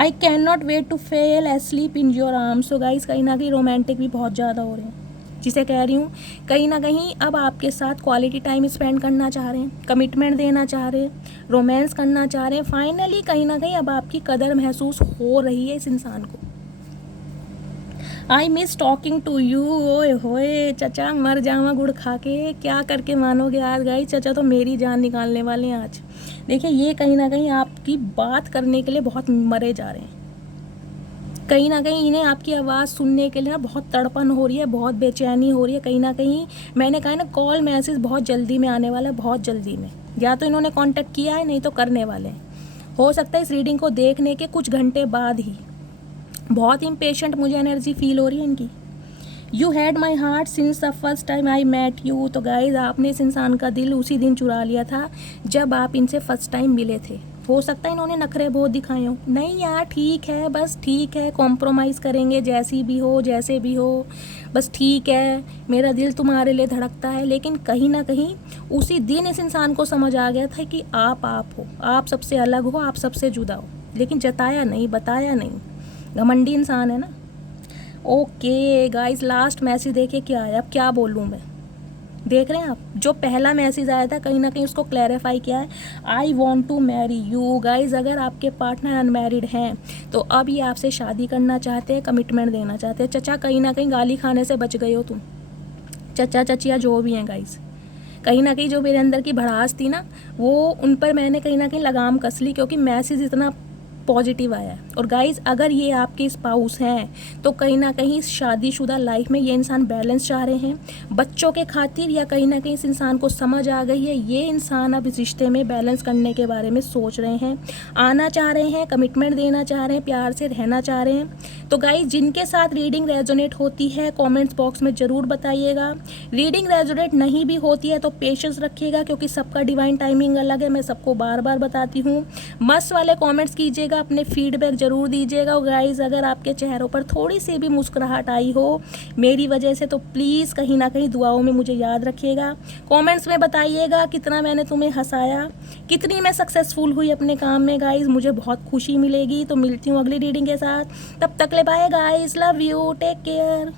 I can not wait to fall asleep in your arms. So guys, कहीं ना कहीं रोमांटिक भी बहुत ज़्यादा हो रहे हैं, जिसे कह रही हूँ कहीं ना कहीं अब आपके साथ क्वालिटी टाइम स्पेंड करना चाह रहे हैं, कमिटमेंट देना चाह रहे हैं, रोमांस करना चाह रहे हैं। फाइनली कहीं ना कहीं अब आपकी कदर महसूस हो रही है इस इंसान को। I miss talking to you. ओए होए चचा, मर जावा गुड़ खा के, क्या करके मानोगे आज गाइस, चचा तो मेरी जान निकालने वाले हैं आज। देखिए, ये कहीं ना कहीं आपकी बात करने के लिए बहुत मरे जा रहे हैं। कहीं ना कहीं इन्हें आपकी आवाज़ सुनने के लिए ना बहुत तड़पन हो रही है, बहुत बेचैनी हो रही है। कहीं ना कहीं मैंने कहा ना, कॉल मैसेज बहुत जल्दी में आने वाला है, बहुत जल्दी में। या तो इन्होंने कांटेक्ट किया है, नहीं तो करने वाले हैं। हो सकता है इस रीडिंग को देखने के कुछ घंटे बाद ही। बहुत इम्पेशेंट मुझे एनर्जी फील हो रही है इनकी। You had my heart since the first time I met you. तो गाइज, आपने इस इंसान का दिल उसी दिन चुरा लिया था जब आप इनसे फर्स्ट टाइम मिले थे। हो सकता है इन्होंने नखरे बहुत दिखाए हो, नहीं यार ठीक है, बस ठीक है, कॉम्प्रोमाइज़ करेंगे, जैसी भी हो, जैसे भी हो, बस ठीक है, मेरा दिल तुम्हारे लिए धड़कता है। लेकिन कहीं ना कहीं उसी दिन इस इंसान को समझ आ गया था कि आप हो, आप सबसे अलग हो, आप सबसे जुदा हो। लेकिन जताया नहीं, बताया नहीं, घमंडी इंसान है ना। ओके गाइस, लास्ट मैसेज देखिए क्या आया। अब क्या बोलूँ मैं, देख रहे हैं आप, जो पहला मैसेज आया था कहीं ना कहीं उसको क्लैरिफाई किया है। I want to marry you. Guys, अगर आपके पार्टनर अनमैरिड हैं तो अब ये आपसे शादी करना चाहते हैं, कमिटमेंट देना चाहते हैं। चचा, कहीं ना कहीं गाली खाने से बच गए हो तुम, चचा चचिया जो भी हैं गाइज। कहीं ना कहीं जो मेरे अंदर की भड़ास थी ना, वो उन पर मैंने कहीं ना कहीं लगाम कस ली, क्योंकि मैसेज इतना पॉजिटिव आया है। और गाइज अगर ये आपके स्पाउस हैं तो कहीं ना कहीं शादीशुदा लाइफ में ये इंसान बैलेंस चाह रहे हैं बच्चों के खातिर, या कहीं ना कहीं इस इंसान को समझ आ गई है, ये इंसान अब इस रिश्ते में बैलेंस करने के बारे में सोच रहे हैं, आना चाह रहे हैं, कमिटमेंट देना चाह रहे हैं, प्यार से रहना चाह रहे हैं। तो गाइज जिनके साथ रीडिंग रेजोनेट होती है कमेंट्स बॉक्स में ज़रूर बताइएगा। रीडिंग रेजोनेट नहीं भी होती है तो पेशेंस रखिएगा, क्योंकि सबका डिवाइन टाइमिंग अलग है, मैं सबको बार बार बताती हूँ। मस्त वाले कमेंट्स कीजिएगा, अपने फीडबैक ज़रूर दीजिएगा। और गाइज अगर आपके चेहरों पर थोड़ी सी भी मुस्कुराहट आई हो मेरी वजह से तो प्लीज़ कहीं ना कहीं दुआओं में मुझे याद रखिएगा। कमेंट्स में बताइएगा कितना मैंने तुम्हें हंसाया, कितनी मैं सक्सेसफुल हुई अपने काम में। गाइज मुझे बहुत खुशी मिलेगी। तो मिलती हूँ अगली रीडिंग के साथ, तब तक ले bye guys, love you, take care.